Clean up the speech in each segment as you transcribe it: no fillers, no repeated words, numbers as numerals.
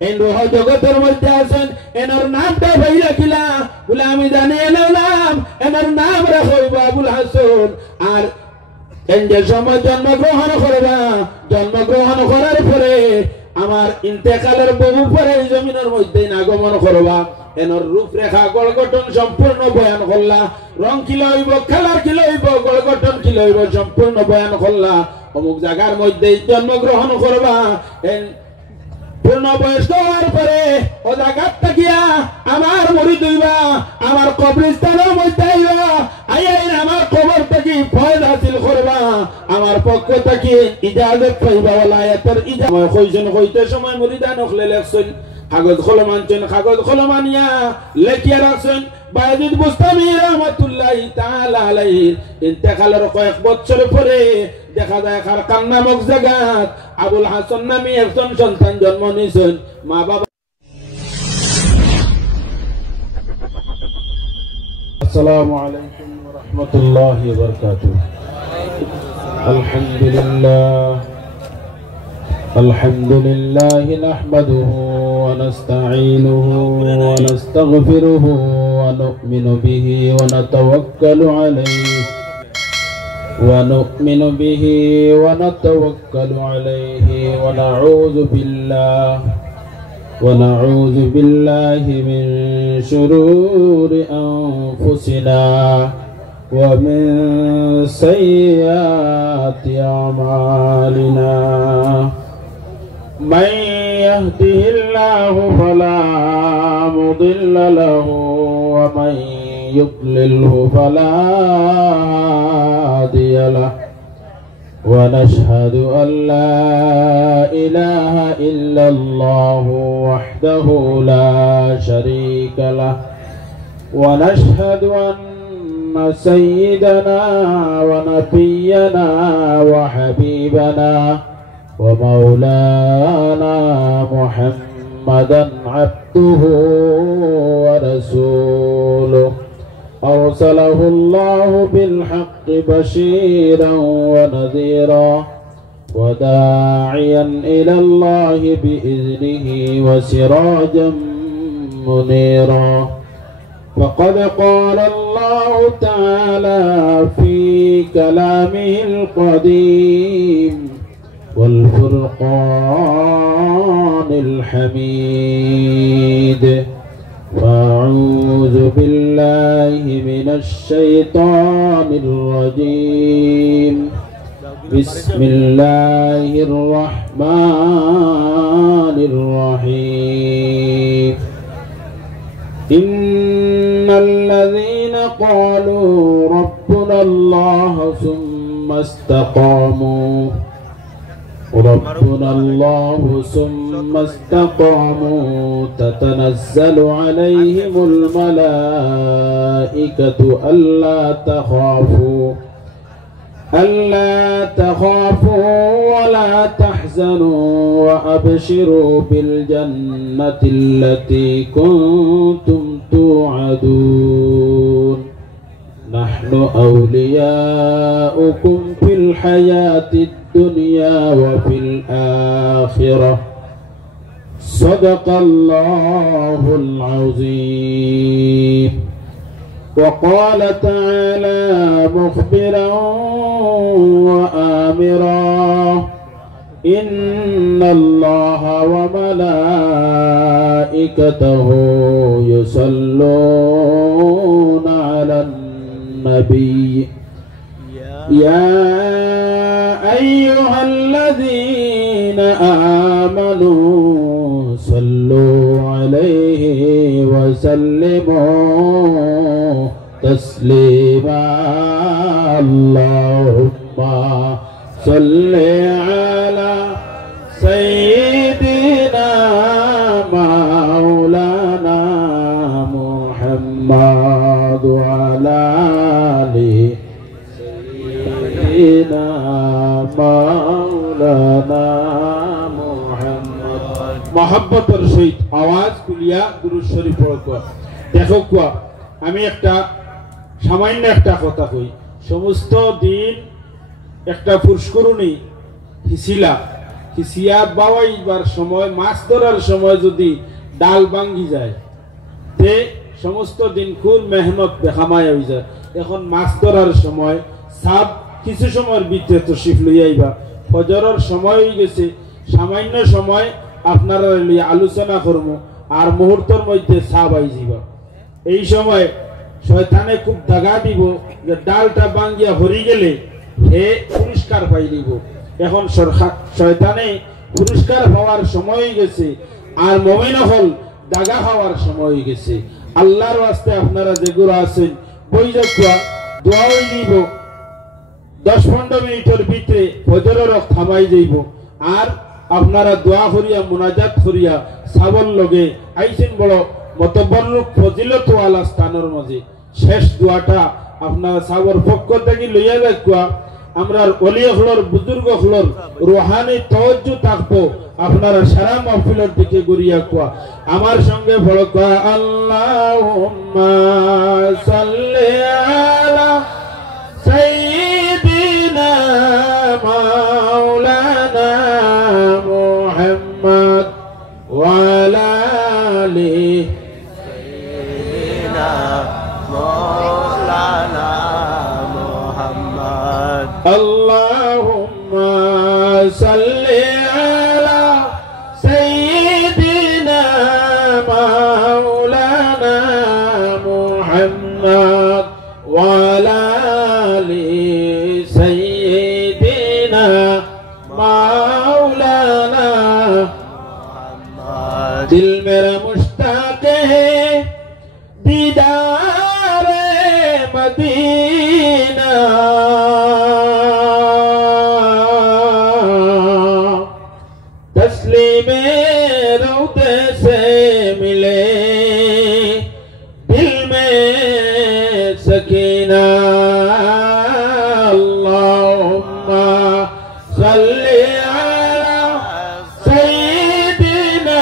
এই রুহ জগতের মধ্যে আছেন এনার নামটা ভাই রাখিলা বলে আমি জানি এনার নাম এনার নাম রাখব আবুল হাসান আর এই যে সময় জন্মগ্রহণ করার পরে আমার ইন্তেকালের বহু পরে জমিনের মধ্যে আগমন করবা এনার রূপরেখা গড়গঠন সম্পূর্ণ বয়ান করলা রং কি লইব কালার কি লইব গড়গঠন কি লইব সম্পূর্ণ বয়ান করলা অমুক জায়গার মধ্যে জন্মগ্রহণ করবা পূর্ণ বয়স্ক হওয়ার পরে ও জায়গার থাকিয়া আমার মুরিদ হইবা আমার কবরস্থানের মধ্যে আইবা আইন আমার কবর থেকে ফয়েজ হাসিল করবা আমার পক্ষ থেকে ইজাজত পাইবা ওলায়াতের ইজাজত কইছেন কইতে সময় মুরিদান হলে লেখছেন কাগজ কলম আনছেন কাগজ কলম আনিয়া লেখিয়া রাখছেন বায়জিদ বুস্তামি রহমাতুল্লাহি তাআলা আলাইহি ইন্তেকালের কয়েক বছর পরে দেখা যায় খারকান নামক জায়গাত আবুল হাসান নামে একজন সন্তান জন্ম নিয়েছেন মা বাবা আসসালামু আলাইকুম ওয়া রাহমাতুল্লাহি ওয়া বারাকাতুহু আলহামদুলিল্লাহ নাহমাদুহু ওয়া নাস্তাঈনুহু ওয়া নাস্তাগফিরুহু ওয়া নু'মিনু বিহি ওয়া নাতাওয়াক্কালু আলাইহি ونؤمن به ونتوكل عليه ونعوذ بالله من شرور أنفسنا ومن سيئات أعمالنا من يهده الله فلا مضل له ومن يضلله فلا هادي له ونشهد أن لا إله إلا الله وحده لا شريك له ونشهد أن سيدنا ونبينا وحبيبنا ومولانا محمدا عبده ورسوله أرسله الله بالحق بشيرا ونذيرا وداعيا إلى الله بإذنه وسراجا منيرا فقد قال الله تعالى في كلامه القديم والفرقان الحميد فأعوذ بالله من الشيطان الرجيم بسم الله الرحمن الرحيم إن الذين قالوا ربنا الله ثم استقاموا تتنزل عليهم الملائكة ألا تخافوا ولا تحزنوا وأبشروا بالجنة التي كنتم توعدون نحن أولياؤكم في الحياة الدنيا وفي الآخرة صدق الله العظيم وقال تعالى مخبرا وآمرا إن الله وملائكته يصلون على النبي يا أيها الذين آمنوا صلوا عليه وسلموا تسليما اللهم صل على سيدنا مولانا محمد وعلى آله سيدنا مولانا محمد محبت الرشيد आवाज कुलिया दुरूद शरीफ पढ़ो देखो क्या আমি একটা সামান্য একটা কথা কই সমস্ত দিন একটা পুরস্কারণী হিসিলা সিয়াব বাওয়াইবার সময় মাছ ধরার সময় যদি ডাল ভাঙ্গি যায় তে সমস্ত দিন খুব মেহনত দেখামায় হয়ে যায়। এখন মাছ ধরার সময় সাপ কিছু সময়ের ভিতরে তো শিফ লইয়াইবা ফজরের সময় হয়ে গেছে, সামান্য সময় আপনারা আলোচনা করবো আর মুহূর্তের মধ্যে সাপ আই যাইবা। এই সময় শয়তানে খুব দাগা দিব যে ডালটা ভাঙ্গিয়া হরি গেলে হে পুরস্কার পাই দিব। এখন শয়তানে পুরস্কার পাওয়ার সময় হয়ে গেছে আর মুমিন হল দাগা খাওয়ার সময় হয়ে গেছে। আল্লাহর ওয়াস্তে আপনারা যেগুলো আছেন বই যাকুয়া দোয়া হয়ে দিব 10-15 মিনিটের ভিতরে ফজরের রক্ত থামাই যাইব আর আপনারা দোয়া করিয়া মুনাজাত করিয়া সাবল লগে আইছেন বড় মতবররূপ ফজিলতওয়ালা স্থানের মাঝে শেষ দোয়াটা আপনারা সাবর পক্ষ থেকে লইয়া যাকুয়া আমরা ওলি হলর বুজুর্গ হলর রুহানি তাওয়াজ্জু থাকবো আপনারা সারা মাহফিলের দিকে ঘুরিয়া কুয়া আমার সঙ্গে বড় কুয়া আল্লাহুম্মা সাল্লি আলা সাইয়্যিদিনা মাওলানা মুহাম্মদ ওয়া আলা আলি সাইয়্যিদিনা মাওলানা মুহাম্মদ আল্লাহুম্মা সাল্লি আলা সাইয়্যিদিনা মাওলানা মুহাম্মদ ওয়া আলা আলি সাইয়্যিদিনা মাওলানা মুহাম্মদ দিল মেরা মুশতাক है दीदार मदीना तस्लीमे रौदे से मिले दिल में सकीना अल्लाहुम्मा सल्ली अला सय्यिदिना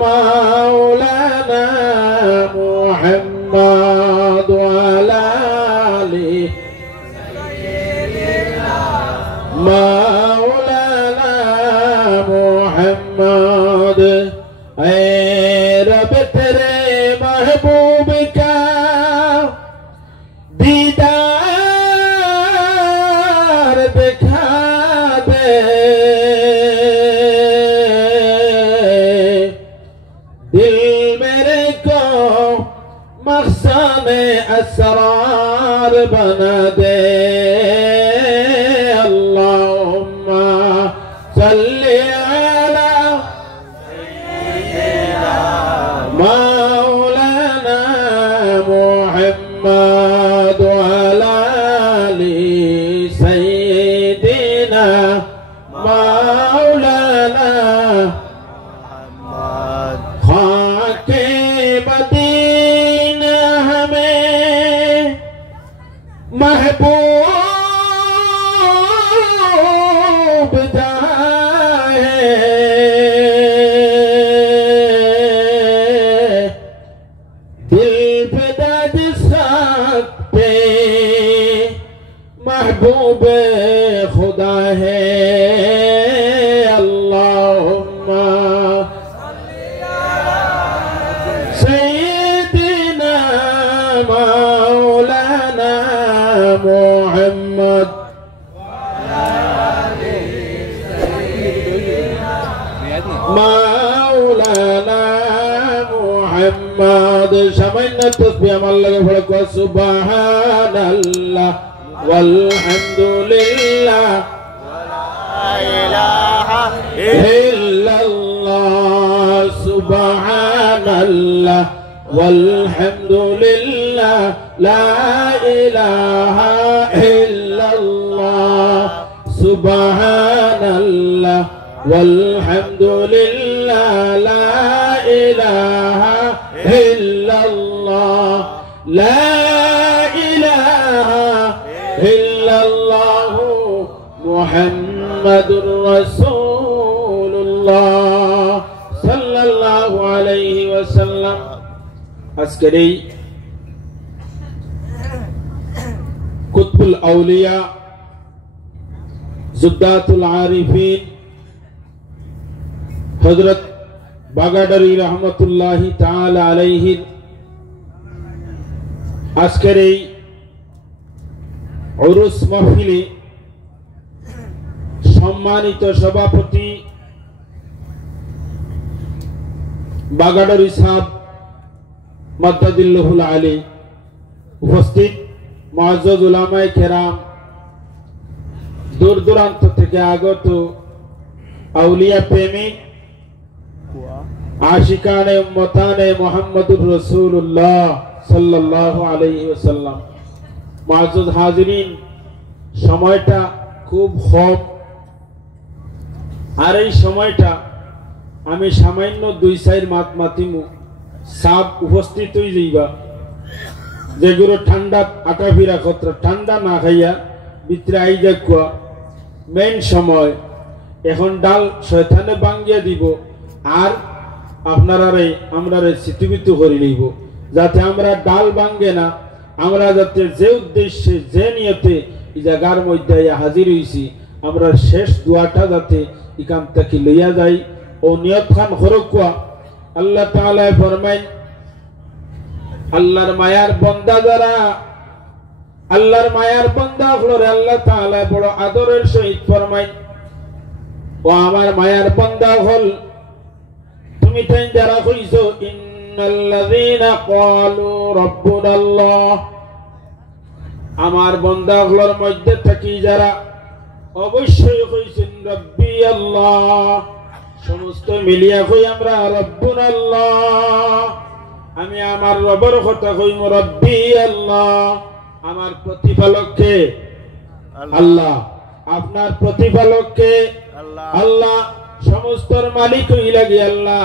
मौलाना मुहम्मद व अला आलि सय्यिदिना मौलाना मुहम्मद। ऐ रब तेरे महबूब का दीदार दिखा दे दिल मेरे को मखज़ाने असरार बना दे अल्लाहुम्मा सल्ली अला सय्यिदिना मौलाना मुहम्मद व अला आलि सय्यिदिना मौलाना मुहम्मद। खाके मदीना हमें महबूब जाए दिल फिदा जिस खाक पे महबूब खुदा है अल्लाहुम्मा सय्यिदिना मौलाना मुहम्मद मौलाना मुहम्मद। सामान्य तस्बीह আমার লাগে পড়ো সুবহানাল্লাহ ওয়ালহামদুলিল্লাহ ওয়া লা ইলাহা ইল্লাল্লাহ সুবহানাল্লাহ ওয়ালহামদুলিল্লাহ লা ইলাহা ইল্লাল্লাহ সুবহানাল্লাহ ওয়ালহামদুলিল্লাহ লা ইলাহা ইল্লাল্লাহ লা ইলাহা ইল্লাল্লাহ মুহাম্মাদুর রাসূলুল্লাহ সাল্লাল্লাহু আলাইহি ওয়াসাল্লাম। আজকের এই কুতুবুল আউলিয়া জুদ্দাতুল আরিফিন হযরত বাগাডারি রহমতুল্লাহি তাআলা আলাইহির আজকের এই উরুস মাহফিলে সম্মানিত সভাপতি বাগাডারি সাহেব মাদ্দাদিল্লাহুল আলী, উপস্থিত মুআজ্জাজ উলামায়ে কেরাম, দূর দূরান্ত থেকে আগত আউলিয়া প্রেমিক, আশিকানে উম্মতানে মুহাম্মদুর রাসূলুল্লাহ সাল্লাল্লাহু আলাইহি ওয়াসাল্লাম, মুআজ্জাজ হাজিরিন, সময়টা খুব কম, আর এই সময়টা আমি সামান্য 2-4 মাত মাতিমু সাব উপস্থিত হয়ে যাইবা, যেগুলো ঠান্ডা আকাফিরা কত্র ঠান্ডা না খাইয়া ভিতরে আই যাকুয়া। মেন সময় এখন ডাল শয়তানে ভাঙ্গিয়া দিব, আর আপনারারে আমরারে সিতুবিতু করে লইব, যাতে আমরা ডাল ভাঙ্গে না, আমরা যাতে যে উদ্দেশ্যে যে নিয়তে এই জায়গার মধ্যে হাজির হইছি আমরা শেষ দোয়াটা যাতে এখান থেকে লইয়া যাই ও নিয়ত খান হরকুয়া। আল্লাহ তাআলা ফরমাইন, আল্লাহর মায়ার বান্দা যারা, আল্লাহর মায়ার বান্দা হলরে আল্লাহ তাআলা বড় আদরের সহিত ফরমাইন, ও আমার মায়ার বান্দা হল তুমি তাই যারা কইছো ইন্নাল্লাযীনা ক্বালু রাব্বুনাল্লাহ, আমার বান্দা হলর মধ্যে থাকি যারা অবশ্যই কইছেন রব্বি আল্লাহ, সমস্ত মিলিয়া কই আমরা রাব্বুনাল্লাহ, আমি আমার রবের কথা কইম রব্বি আল্লাহ, আমার প্রতিপালককে আল্লাহ, আপনার প্রতিপালককে আল্লাহ, সমস্তর মালিক হই লাগি আল্লাহ।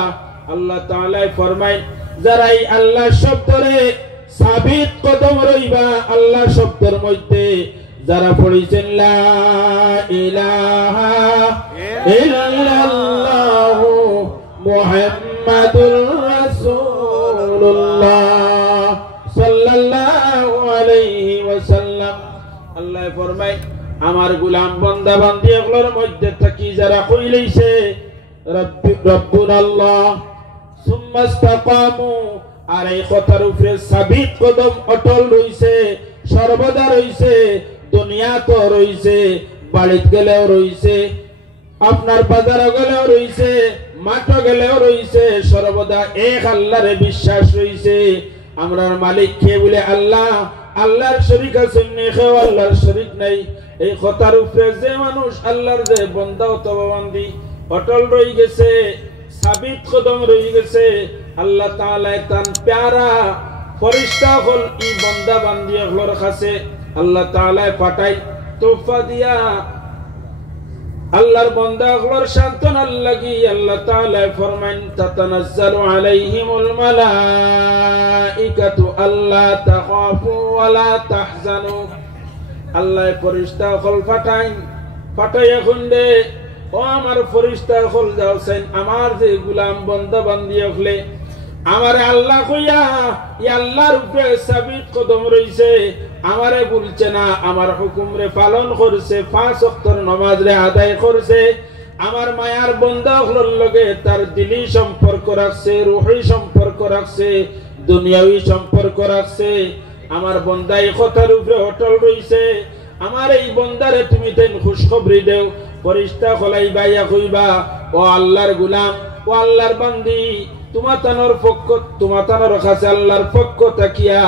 আল্লাহ তাআলা ফরমায়, যারা এই আল্লাহ শব্দরে সাবিত কদম রইবা, আল্লাহ শব্দের মধ্যে যারা পড়িছেন লা ইলাহা ইল্লাল্লাহু মুহাম্মাদুর রাসূলুল্লাহ সাল্লাল্লাহু আলাইহি ওয়াসাল্লাম, আল্লাহ ফরমায় আমার গোলাম বান্দা বান্দি এগুলোর মধ্যে থাকি যারা কইলেইছে রব্বুনাল্লাহ সুম্মা ইসতাকামু, আর এই কথার উপরে সাবিত কদম অটল রইছে, সর্বদা রইছে, দুনিয়াতে রইছে, বাড়িতে গেলেও রইছে, আপনার বাজারে গেলেও রইছে, মাঠে গেলেও রইছে, সর্বদা এক আল্লাহরে বিশ্বাস রইছে। আমরার মালিক কে বলে আল্লাহ, আল্লাহর শরীক আছে নি, কেউ আল্লাহর শরীক নাই। এই কথার উপরে যে মানুষ আল্লাহর যে বান্দা অথবা বান্দি অটল রই গেছে, সাবিত কদম রই গেছে, আল্লাহ তাআলা তান প্যারা ফেরেশতা হল এই বান্দা বান্দি গুলোর কাছে আল্লাহ তাআলা পাঠাই তোফা দিয়া আল্লাহর বান্দা গুলোর সান্তনার লাগি আল্লাহ তাআলা ফরমান, তাতানাজ্জালু আলাইহিমুল মালাইকাতু আল্লা তাখাফু ওয়া লা তাহজানু, আল্লাহ ফেরেশতা হল পাঠাইয়া খুন্দে, ও আমার ফেরেশতা হল যাওছেন আমার যে গোলাম বান্দা বান্দি হলে আমার আল্লাহ কইয়া ই আল্লাহর উপরে সাবিত কদম রইছে, আমারে বলছে না, আমার হুকুম রে পালন করছে, 5 ওয়াক্তের নামাজ রে আদায় করছে, আমার মায়ার বান্দা হলর লগে তার দিলি সম্পর্ক রাখছে, রূহি সম্পর্ক রাখছে, দুনিয়াবি সম্পর্ক রাখছে। আমার বান্দা এই কথার উপরে অটল রইছে, আমার এই বান্দারে তুমি তেন খুশখবরি দেও। ফেরেশতা খলাই বাইয়া কইবা, ও আল্লাহর গোলাম, ও আল্লাহর বান্দি, তোমার কাছে আল্লাহর পক্ষ তাকিয়া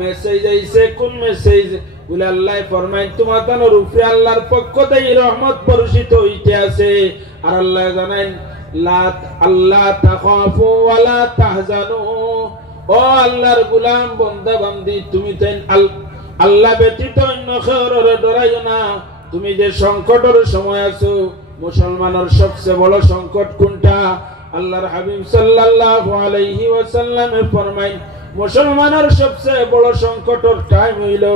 মেসেজ আইছে। কোন মেসেজ বলে আল্লাহ ফরমায়, তোমার উপরে আল্লাহর পক্ষ থেকে রহমত বর্ষিত হইতে আছে। আর আল্লাহ জানেন আল্লাহ তাখাফু ওয়া লা তাহজানু, ও আল্লাহর গোলাম বান্দা বান্দি, তুমি তেন আল্লাহ ব্যতীত অন্য কাউরে ডরাইও না। তুমি যে সংকটের সময় আছো, মুসলমানের সবচেয়ে বড় সংকট কোনটা? আল্লাহর হাবিব সাল্লাল্লাহু আলাইহি ওয়াসাল্লাম ফরমায়, মুসলমানের সবচেয়ে বড় সংকটের টাইম হইল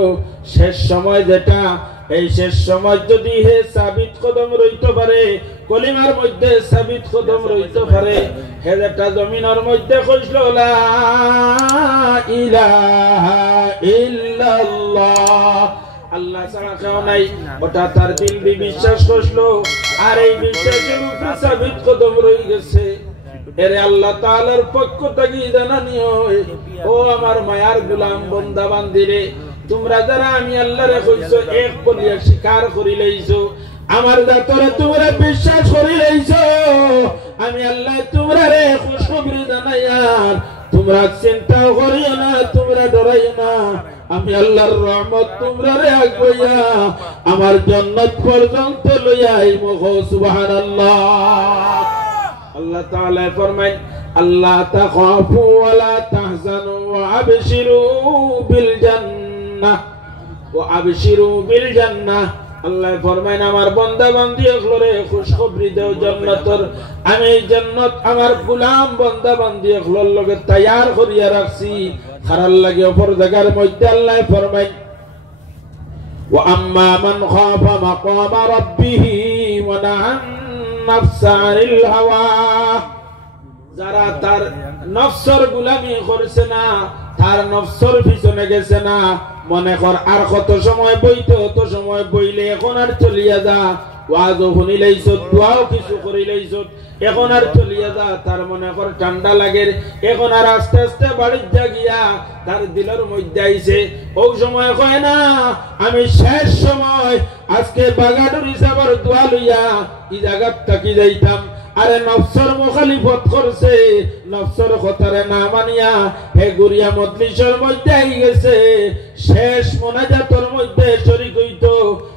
শেষ সময়, যেটা এই শেষ সময় যদি হে সাবিত কদম রইতে পারে, কলিমার মধ্যে সাবিত কদম রইতে পারে, হে যেটা জমিনের মধ্যে কইল লা ইলাহা ইল্লাল্লাহ আল্লাহ ছাড়া কেউ নাই, ওটা তার দিল দিয়ে বিশ্বাস করলো, আর এই বিশ্বাসের উপরে সাবিত কদম রয়ে গেছে। এরে আল্লাহ তাআলার পক্ষ থেকে জানানি হয়, ও আমার মায়ার গোলাম বান্দা বান্দিরে, তোমরা যারা আমি আল্লাহরে কইছো এক বলিয়া স্বীকার করি লইছো, আমার জাতরে তোমরা বিশ্বাস করি লইছো, আমি আল্লাহ তোমরা রে খুশখবরি জানাই, আর তোমরা চিন্তা করিও না, তোমরা ডরাইও না, আমি আল্লাহর রহমত তোমরা রে আগবইয়া আমার জান্নাত পর্যন্ত লইয়া আইব। সুবহানাল্লাহ। আল্লাহ তাআলা ফরমায়, আল্লাহ তাখাফু ওয়া লা তাহজানু ওয়া আবশিরু বিল জান্নাহ ওয়া আবশিরু বিল জান্নাহ। আল্লাহ ফরমায়, আমার বান্দা বান্দি হলরে খুশখবরি দাও জান্নাতের, আমি জান্নাত আমার গোলাম বান্দা বান্দি হলর লগে তৈয়ার করিয়া রাখছি। খারার লাগে অপর জায়গার মধ্যে আল্লাহ ফরমায়, ওয়া আম্মা মান খাফা মাকাম রাব্বিহি ওয়া নাহান নাফসা আনিল হাওয়া, যারা তার নফসের গোলামি করছে না, তার নফসের পিছনে গেছে না, মনে কর আর কত সময় বইতে, অত সময় বইলে এখন আর চলিয়া যা, ওয়াজও শুনি লাইছ, দোয়াও কিছু করি লাইছ, এখন আর চলিয়া যা, তার মনে কর ঠান্ডা লাগে, এখন আর আস্তে আস্তে বাড়ির জাগিয়া তার দিলের মধ্যে আইছে, ওই সময় কয় না আমি শেষ সময় আজকে বাগাডুর হিসাবের দোয়া লইয়া এই জায়গাত থাকি যাইতাম। আরে নফসর মুখালিফত করছে, নফসর কথারে না মানিয়া হে গুরিয়া মজলিসের মধ্যে আই গেছে, শেষ মোনাজাতের মধ্যে শরীক হইতো,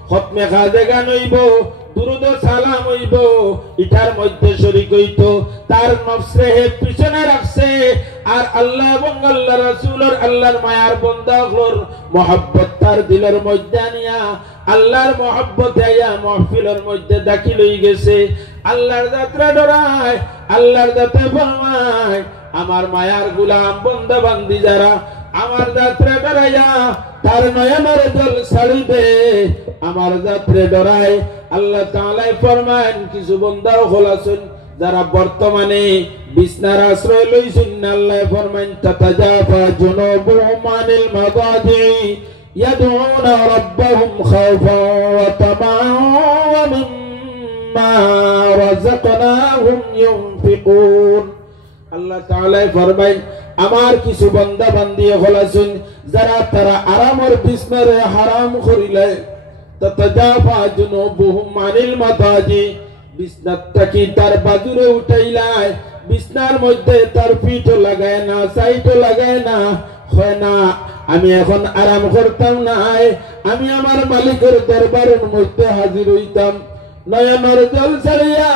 খতমে খাজে গান হইব, দুরুদ সালাম হইব, ইটার মধ্যে শরীক হইতো, তার নফসে হে পিছনে রাখছে, আর আল্লাহ এবং আল্লাহ রাসূলের আল্লাহর মায়ার বান্দাগুলোর মহব্বত তার দিলের মধ্যে আনিয়া আল্লাহর মহব্বতে আইয়া মাহফিলের মধ্যে দাখিল হয়ে গেছে। আল্লাহর যাত্রা ডরায়, আল্লাহর যাত্রা ফরমায়, আমার মায়ার গোলাম বান্দা বান্দি যারা আমার যাত্রা ডরাইয়া তার নয়নের জল ছাড়িবে, আমার যাত্রা ডরায়। আল্লাহ তাআলা ফরমান, কিছু বান্দাও খোলাছেন যারা বর্তমানে বিছনার আশ্রয় লইছেন, আল্লাহ ফরমান, তাতাজাফা জুনুবুহুম আনিল মাদাজি ইয়াদউনা রাব্বাহুম খাওফান ওয়া তামাআন ওয়া মিম্মা রাযাকনাহুম ইউনফিকুন। আল্লাহ তাআলা ফরমায়, আমার কিছু বান্দা বান্দি হলাছেন যারা তারা আরামের বিছনারে হারাম করিলে, তাতাজাফা জুনুবুহুম আনিল মাদাজি, বিছনাটাকে তার বাজুরে উঠাইলাই, বিছনার মধ্যে তার পিঠও লাগায় না, সাইডও লাগায় না, হয় না আমি এখন আরাম করতাম না, আমি আমার মালিকের দরবারের মধ্যে হাজির হইতাম। নয়নের জল ছাড়িয়া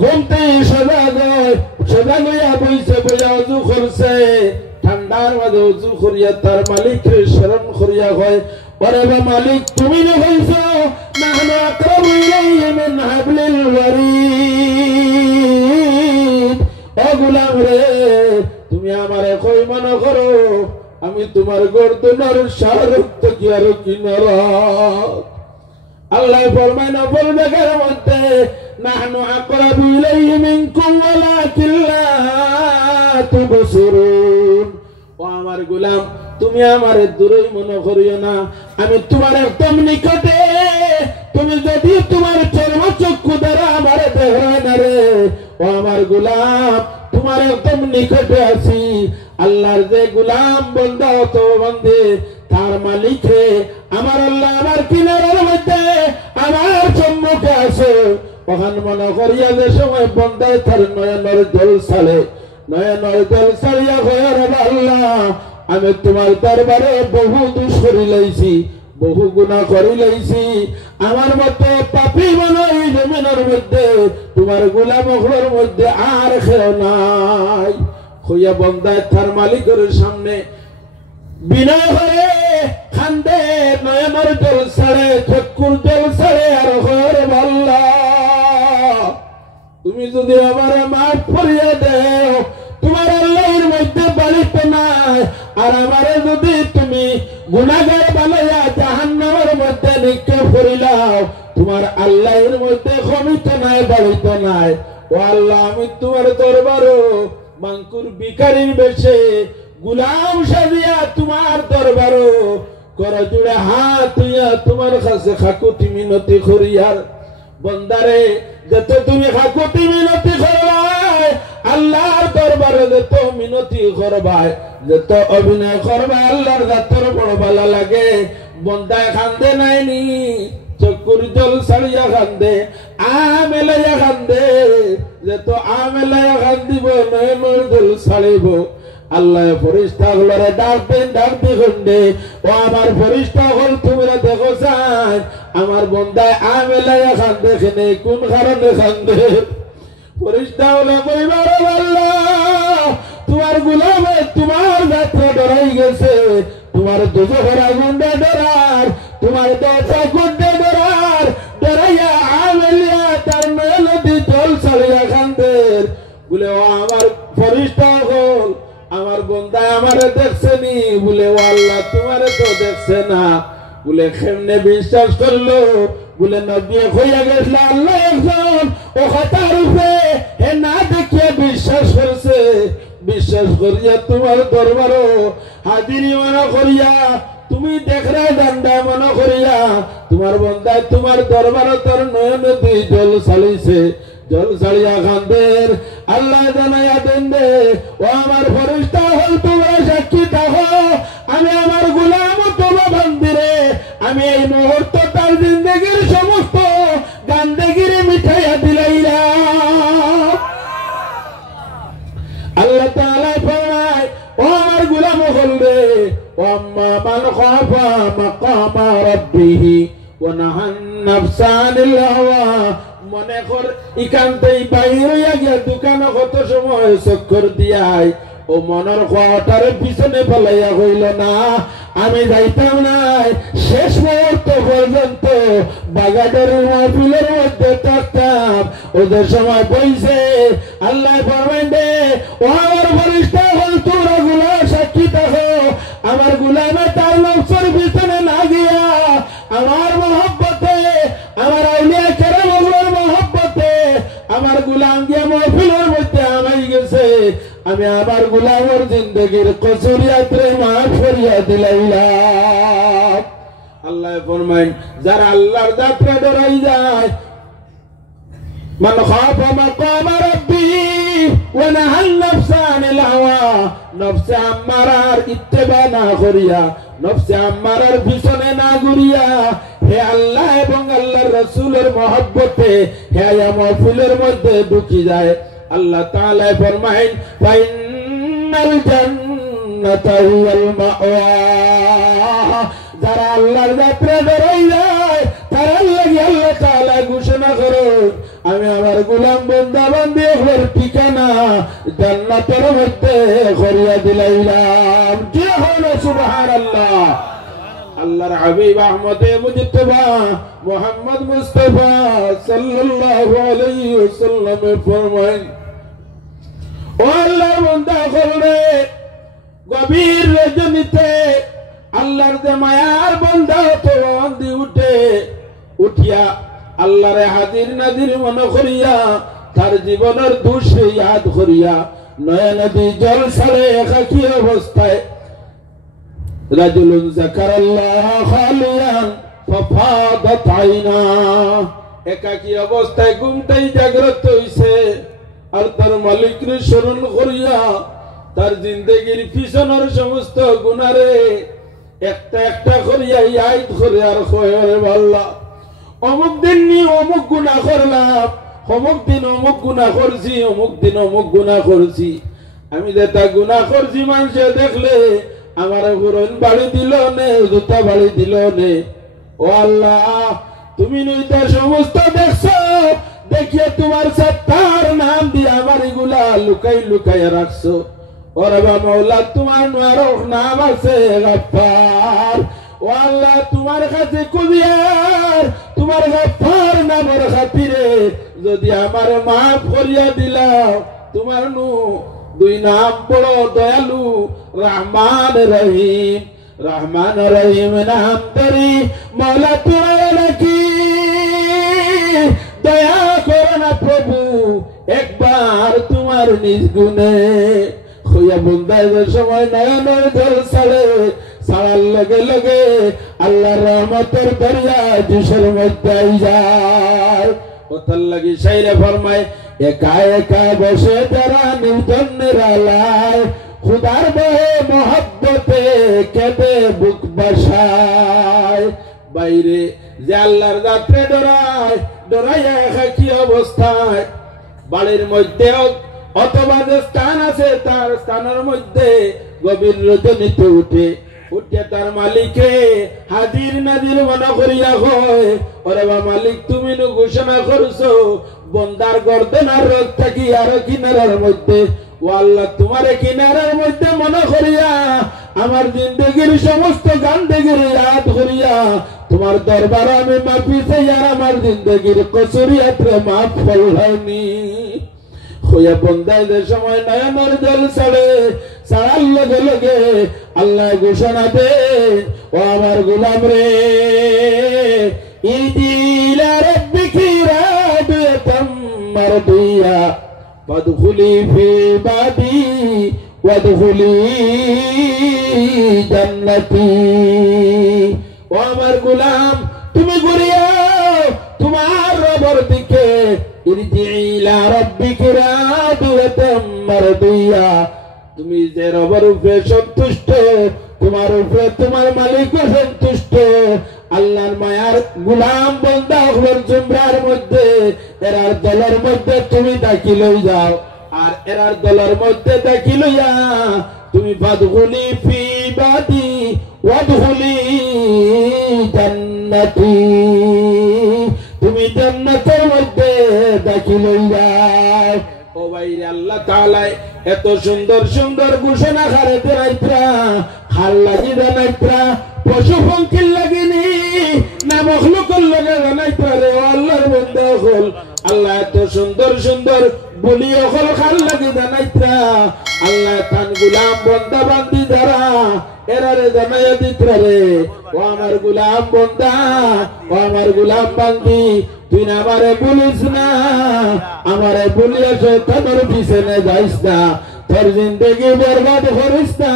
ঘুমতে সোজা গইয়া বইছে, বইয়া অজু করছে, ঠান্ডার মাঝে অজু করিয়া তার মালিকের স্মরণ করিয়া হয়, ওরে বা মালিক তুমি না হইছো নাহনু আকরাবু ইলাইহি মিন হাবলিল ওয়ারিদ, ও গোলাম রে তুমি আমারে কই মনে করো আমি তোমার গর্দনের শাহরুখ থেকে আরো কিনার। আল্লাহ ফরমায় নফল জায়গার মধ্যে, নাহনু আকরাবু ইলাইহি মিনকুম ওয়ালাকিন লা তুবসিরুন, ও আমার গোলাম তুমি আমারে দূরেই মনে করিও না, আমি তোমার একদম নিকটে, তুমি যদি তোমার চর্মচক্ষু দ্বারা আমারে দেখায় না রে, ও আমার গোলাম তোমার একদম নিকটে আছি। আল্লাহর যে গোলাম বান্দা অত বান্দে তার মালিক রে আমার আল্লাহ আমার কিনারের মধ্যে আমার সম্মুখে আছে, ওখান মনে করিয়া যে সময় বান্দায় তার নয়নের জল ছাড়ে, নয়নের জল ছাড়িয়া হয় আল্লাহ আমি তোমার দরবারে বহু দোষ করি লাইছি, বহু গুনাহ করি লাইছি, আমার মতো পাপী মনে এই জমিনের মধ্যে তোমার গোলাম হলোর মধ্যে আর খেও নাই। হইয়া বন্দায় তার মালিকের সামনে বিনয় হয়ে খান্দে, নয়নের জল ছাড়ে, চক্ষুর জল ছাড়ে, আর হয়ে আল্লাহ তুমি যদি আমার মাফ করিয়া দেও, তোমার আল্লাহর মধ্যে বালিত নাই, আর আমারে যদি তুমি গুনাহগার বানাইয়া জাহান্নামের মধ্যে নিক্ষেপ করিলাও, তোমার আল্লাহর মধ্যে ক্ষমিত নাই, বালিত নাই। ও আল্লাহ আমি তোমার দরবারও মাংকুর ভিখারির বেশে গোলাম সাজিয়া তোমার দরবারও কর জুড়ে হাত তুইয়া তোমার কাছে খাকুতি মিনতি করিয়ার বন্দারে যত তুমি খাকুতি মিনতি করবাই আল্লাহর দরবারে যত মিনতি করবাই যত অভিনয় করবাই আল্লাহর দাতর বড় ভালো লাগে বন্দায় কান্দে নাইনি চকুর জল ছাড়িয়া কান্দে আমেলাইয়া কান্দে যত আমেলাইয়া কান্দিব নয়নের জল ছাড়িব আল্লাহ ফরিস্তা গুলোরে ডাক দেখে ও আমার ফরিস্তা হল তোমরা দেখো চাই আমার বন্দায় আমেলাইয়া কান্দে খেনে কোন কারণে কান্দে ফরিস্তা হলে পরিবার আল্লাহ তোমার গুলামে তোমার যাত্রা ডরাই গেছে তোমার দুজোহর আগুনটা ডরার তোমার দশা গুন্ডে ডরার ডরাইয়া আমেলিয়া তার মেলদি জল ছাড়িয়া কান্দের বলে ও আমার ফরিস্তা হল আমার বন্দায় আমারে দেখছে নি বলে ও আল্লাহ তোমারে তো দেখছে না বলে কেমনে বিশ্বাস করলো বলে নবী হইয়া গেছিল আল্লাহ একজন ও কথার উপরে হে না দেখিয়া বিশ্বাস করছে বিশ্বাস করিয়া তোমার দরবারও হাজিরি মনে করিয়া তুমি দেখরা ডান্ডা মনে করিয়া তোমার বন্দায় তোমার দরবারও তোর নয়নে দুই জল ছাড়িছে জল ছাড়িয়া কান্দের আল্লাহ জানাইয়া দেন দে ও আমার ফরিস্তা হল তোমরা সাক্ষী থাকো আমি আমার গোলাম তোমার বান্দিরে আমি এই মুহূর্ত তার জিন্দগির সমস্ত গান্দেগিরি মিঠাইয়া দিলাইলাম আল্লাহ তাআলা ফরমায় ও আমার গোলাম হল রে ও আম্মা মান খাফা মাকামা রাব্বিহি ওয়া নাহান নাফসা আনিল হাওয়া মনে কর ইকান্তেই বাইরে হইয়া গিয়া দোকানে কত সময় চক্কর দিয়াই ও মনের কথার পিছনে ফেলাইয়া হইল না আমি যাইতাম নাই শেষ মুহূর্ত পর্যন্ত বাগাডারের মাহফিলের মধ্যে থাকতাম ওদের সময় বইছে আল্লাহ ফরমাইন দে ও আমার ফরিস্তা হল তোরা গুলা সাক্ষী থাকো আমার গুলামে তার নফসের পিছনে না গিয়া আমার মহব্বতে আমার আউলিয়া কেরামের মহব্বতে আমার গুলাম গিয়া মাহফিলের মধ্যে আমাই গেছে আমি আমার গুলামের জিন্দগির কসুরিয়াতে মাফ করিয়া দিলাইলাম আল্লাহ ফরমাইন যারা আল্লাহর যাত্রা ডরাই যায় মান খাফা মাকাম রাব্বি ওয়া নাহান নাফসা আনিল হাওয়া নফসে আম্মারার ইত্তেবা না করিয়া নফসে আম্মারার পিছনে না ঘুরিয়া হে আল্লাহ এবং আল্লাহর রাসূলের মহব্বতে হে মাহফিলের মধ্যে ঢুকি যায় আল্লাহ তাআলা ফরমাইন ফাইনাল জান্নাতা হিয়াল মাওয়া যারা আল্লাহর যাত্রা ডরাই যায় তারা লাগি আল্লাহ তাআলা ঘোষণা করে আমি আমার গোলাম বান্দা বান্দি হর ঠিকানা জান্নাতের মধ্যে করিয়া দিলাইলাম কি হলো সুবহানাল্লাহ আল্লাহর হাবিব আহমদে মুজতবা মুহাম্মদ মুস্তাফা সাল্লাল্লাহু আলাইহি ওয়াসাল্লাম ফরমায় ও আল্লাহর বান্দা হলে গভীর রজনীতে আল্লাহর যে মায়ার বান্দা তো বান্দি উঠে উঠিয়া আল্লাহরে হাজির নাজির মনে করিয়া তার জীবনের দোষ ইয়াদ করিয়া নয়নদি জল ছাড়ে একাকী অবস্থায় রাজুলুন যাকারাল্লাহ খালিয়ান ফাফাদাত আইনা একাকী অবস্থায় ঘুমটাই জাগ্রত হইছে আর তার মালিকরে স্মরণ করিয়া তার জিন্দেগির পিছনের সমস্ত গুনারে একটা একটা করিয়া ইয়াদ করে আর কয় আল্লাহ অমুক দিন অমুক গুনাহ করলাম অমুক দিন অমুক গুনাহ করছি অমুক দিন অমুক গুনাহ করছি আমি যেটা গুনাহ করছি মানুষে দেখলে আমার পুরন বাড়ি দিল নে জুতা বাড়ি দিল নে ও আল্লাহ তুমি নইতা সমস্ত দেখছো দেখিয়ে তোমার সত্তার নাম দিয়ে আমার এগুলা লুকাই লুকাই রাখছো ও রবা মৌলা তোমার নাম আছে গফফার ও আল্লাহ তোমার কাছে কুদিয়ার তোমার গফফার নামের খাতিরে যদি আমার মাফ করিয়া দিলাও তোমার নু দুই নাম বড় দয়ালু রহমান রহিম রহমান রহিম নাম ধরি মৌলা তোমার নাকি দয়া করো না প্রভু একবার তোমার নিজ গুণে হইয়া বন্দায় সময় নয়নের জল ছাড়ে সারার লগে লগে আল্লাহর রহমতের দরিয়া জুসের মধ্যে যায়। ওতার লাগি শাইরে ফরমায় একা একা বসে যারা নির্জন নিরালায় খুদার বহে মহব্বতে কেঁদে বুক বাসায়। বাইরে যে আল্লাহর রাত্রে ডরায় ডরাইয়া একা কি অবস্থায় বাড়ির মধ্যে অথবা যে স্থান আছে তার স্থানের মধ্যে গভীর রজনীতে উঠে তার মালিকে হাজির নাজির মনে করিয়া হয় ওরে বা মালিক তুমি ঘোষণা করছো বন্দার গর্দনার রোগ থাকি আরো কিনারার মধ্যে ও আল্লাহ তোমার কিনারার মধ্যে মনে করিয়া আমার জিন্দগির সমস্ত গান্দেগির ইয়াদ করিয়া তোমার দরবার আমি মাফি চাই আর আমার জিন্দগির কসুরিয়াত্রে মাফ ফলাইনি হইয়া বন্দায় যে সময় নয়নের জল ছাড়ে ছাড়ার লগে লগে আল্লাহ ঘোষণা দে ও আমার গোলাম রে ইদিলা রাব্বিকি রাদিয়াতাম মারদিয়া ফাদখুলি ফি বাদি ওয়াদখুলি জান্নাতি। ও আমার গোলাম তুমি ঘুরিয়া তোমার রবের দিকে ইরজিলা রাব্বিকি রাদিয়াতাম মারদিয়া তুমি যে রবের উপরে সন্তুষ্ট তোমার উপরে তোমার মালিকও সন্তুষ্ট আল্লাহর মায়ার গোলাম বান্দা হওয়ার জুমরার মধ্যে এরার দলের মধ্যে তুমি দাখিল হয়ে যাও আর এরার দলের মধ্যে দাখিল হইয়া তুমি ফাদখুলি ফি বাদি ওয়াদখুলি জান্নাতি তুমি জান্নাতের মধ্যে দাখিল হয়ে যাও। ও ভাইরে আল্লাহ তাআলা এত সুন্দর সুন্দর ঘোষণা খারেতে রাইত্রা খাল লাগি জানাইত্রা পশু পঙ্খির লাগিনি না মখলুকের লাগে জানাইত্রা রে আল্লাহর বান্দা হল আল্লাহ এত সুন্দর সুন্দর বলি হল খাল লাগি জানাইত্রা আল্লাহ তান গোলাম বান্দা বান্দি যারা এরারে জানাইয়া দিত্রা রে ও আমার গোলাম বান্দা ও আমার গোলাম বান্দি তুই না আমারে বলিস না আমারে বলিয়া শয়তানের পিছনে যাইস না তোর জিন্দগি বরবাদ করিস না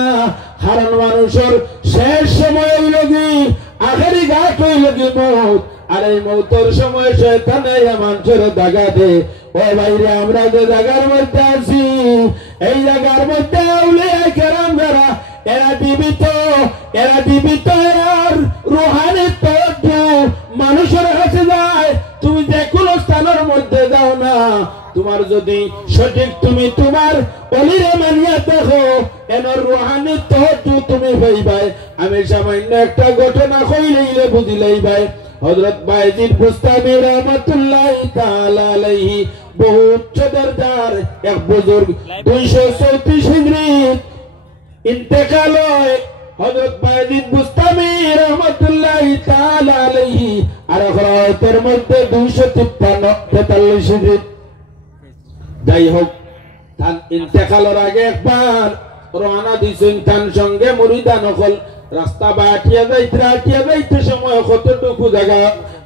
কারণ মানুষের শেষ সময় হইল কি আখেরি ঘাট হইল কি মৌত আর এই মৌতের সময় শয়তানে মানুষের দাগা দে। ও ভাইরে আমরা যে জায়গার মধ্যে আছি এই জায়গার মধ্যে আউলিয়া কেরাম যারা এরা জীবিত এরার রুহানি তত্ত্ব মানুষের কাছে যায় তুমি যে কোনো স্থানের মধ্যে যাও না তোমার যদি সঠিক তুমি তোমার অলিরে মানিয়া দেখো এনার রুহানি তত্ত্ব তুমি পাইবাই। আমি সামান্য একটা ঘটনা কইলে বুঝিলেই ভাই হযরত বায়েজিদ বুস্তামি রাহমাতুল্লাহি তাআলা আলাইহি বহু উচ্চ দরজার এক বুজুর্গ 234 হিজরি ইন্তেকাল হয় হযরত বায়েজিদ বুস্তামি রাহমাতুল্লাহি তাআলা আলাইহি আর রাতের মধ্যে 243 হিজরি। যাই হোক তার ইন্তেকালের আগে একবার রওনা দিছেন তার সঙ্গে মুরিদান হল রাস্তা বাটিয়া যাইতে সময় কতটুকু জায়গা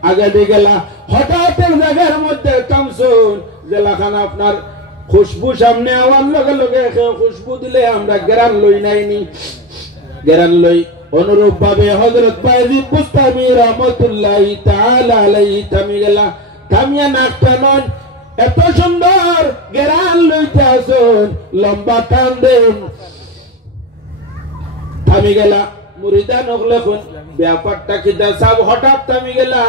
আগে দিয়ে গেলা হঠাৎ জায়গার মধ্যে কামসুন জেলাখানা আপনার খুশবু সামনে আওয়ার লগে লগে খুশবু দিলে আমরা গেরান লই নাইনি গেরান লই অনুরূপ ভাবে হযরত বায়েজিদ বুস্তামি রাহমাতুল্লাহি তাআলা আলাইহি থামি গেলা থামিয়া নাকটা নন এত সুন্দর গেরান লইতে আসুন লম্বা টান দেন থামি গেলা মুরিদান হলে কোন ব্যাপারটা কি দাসাব হঠাৎ থামি গেলা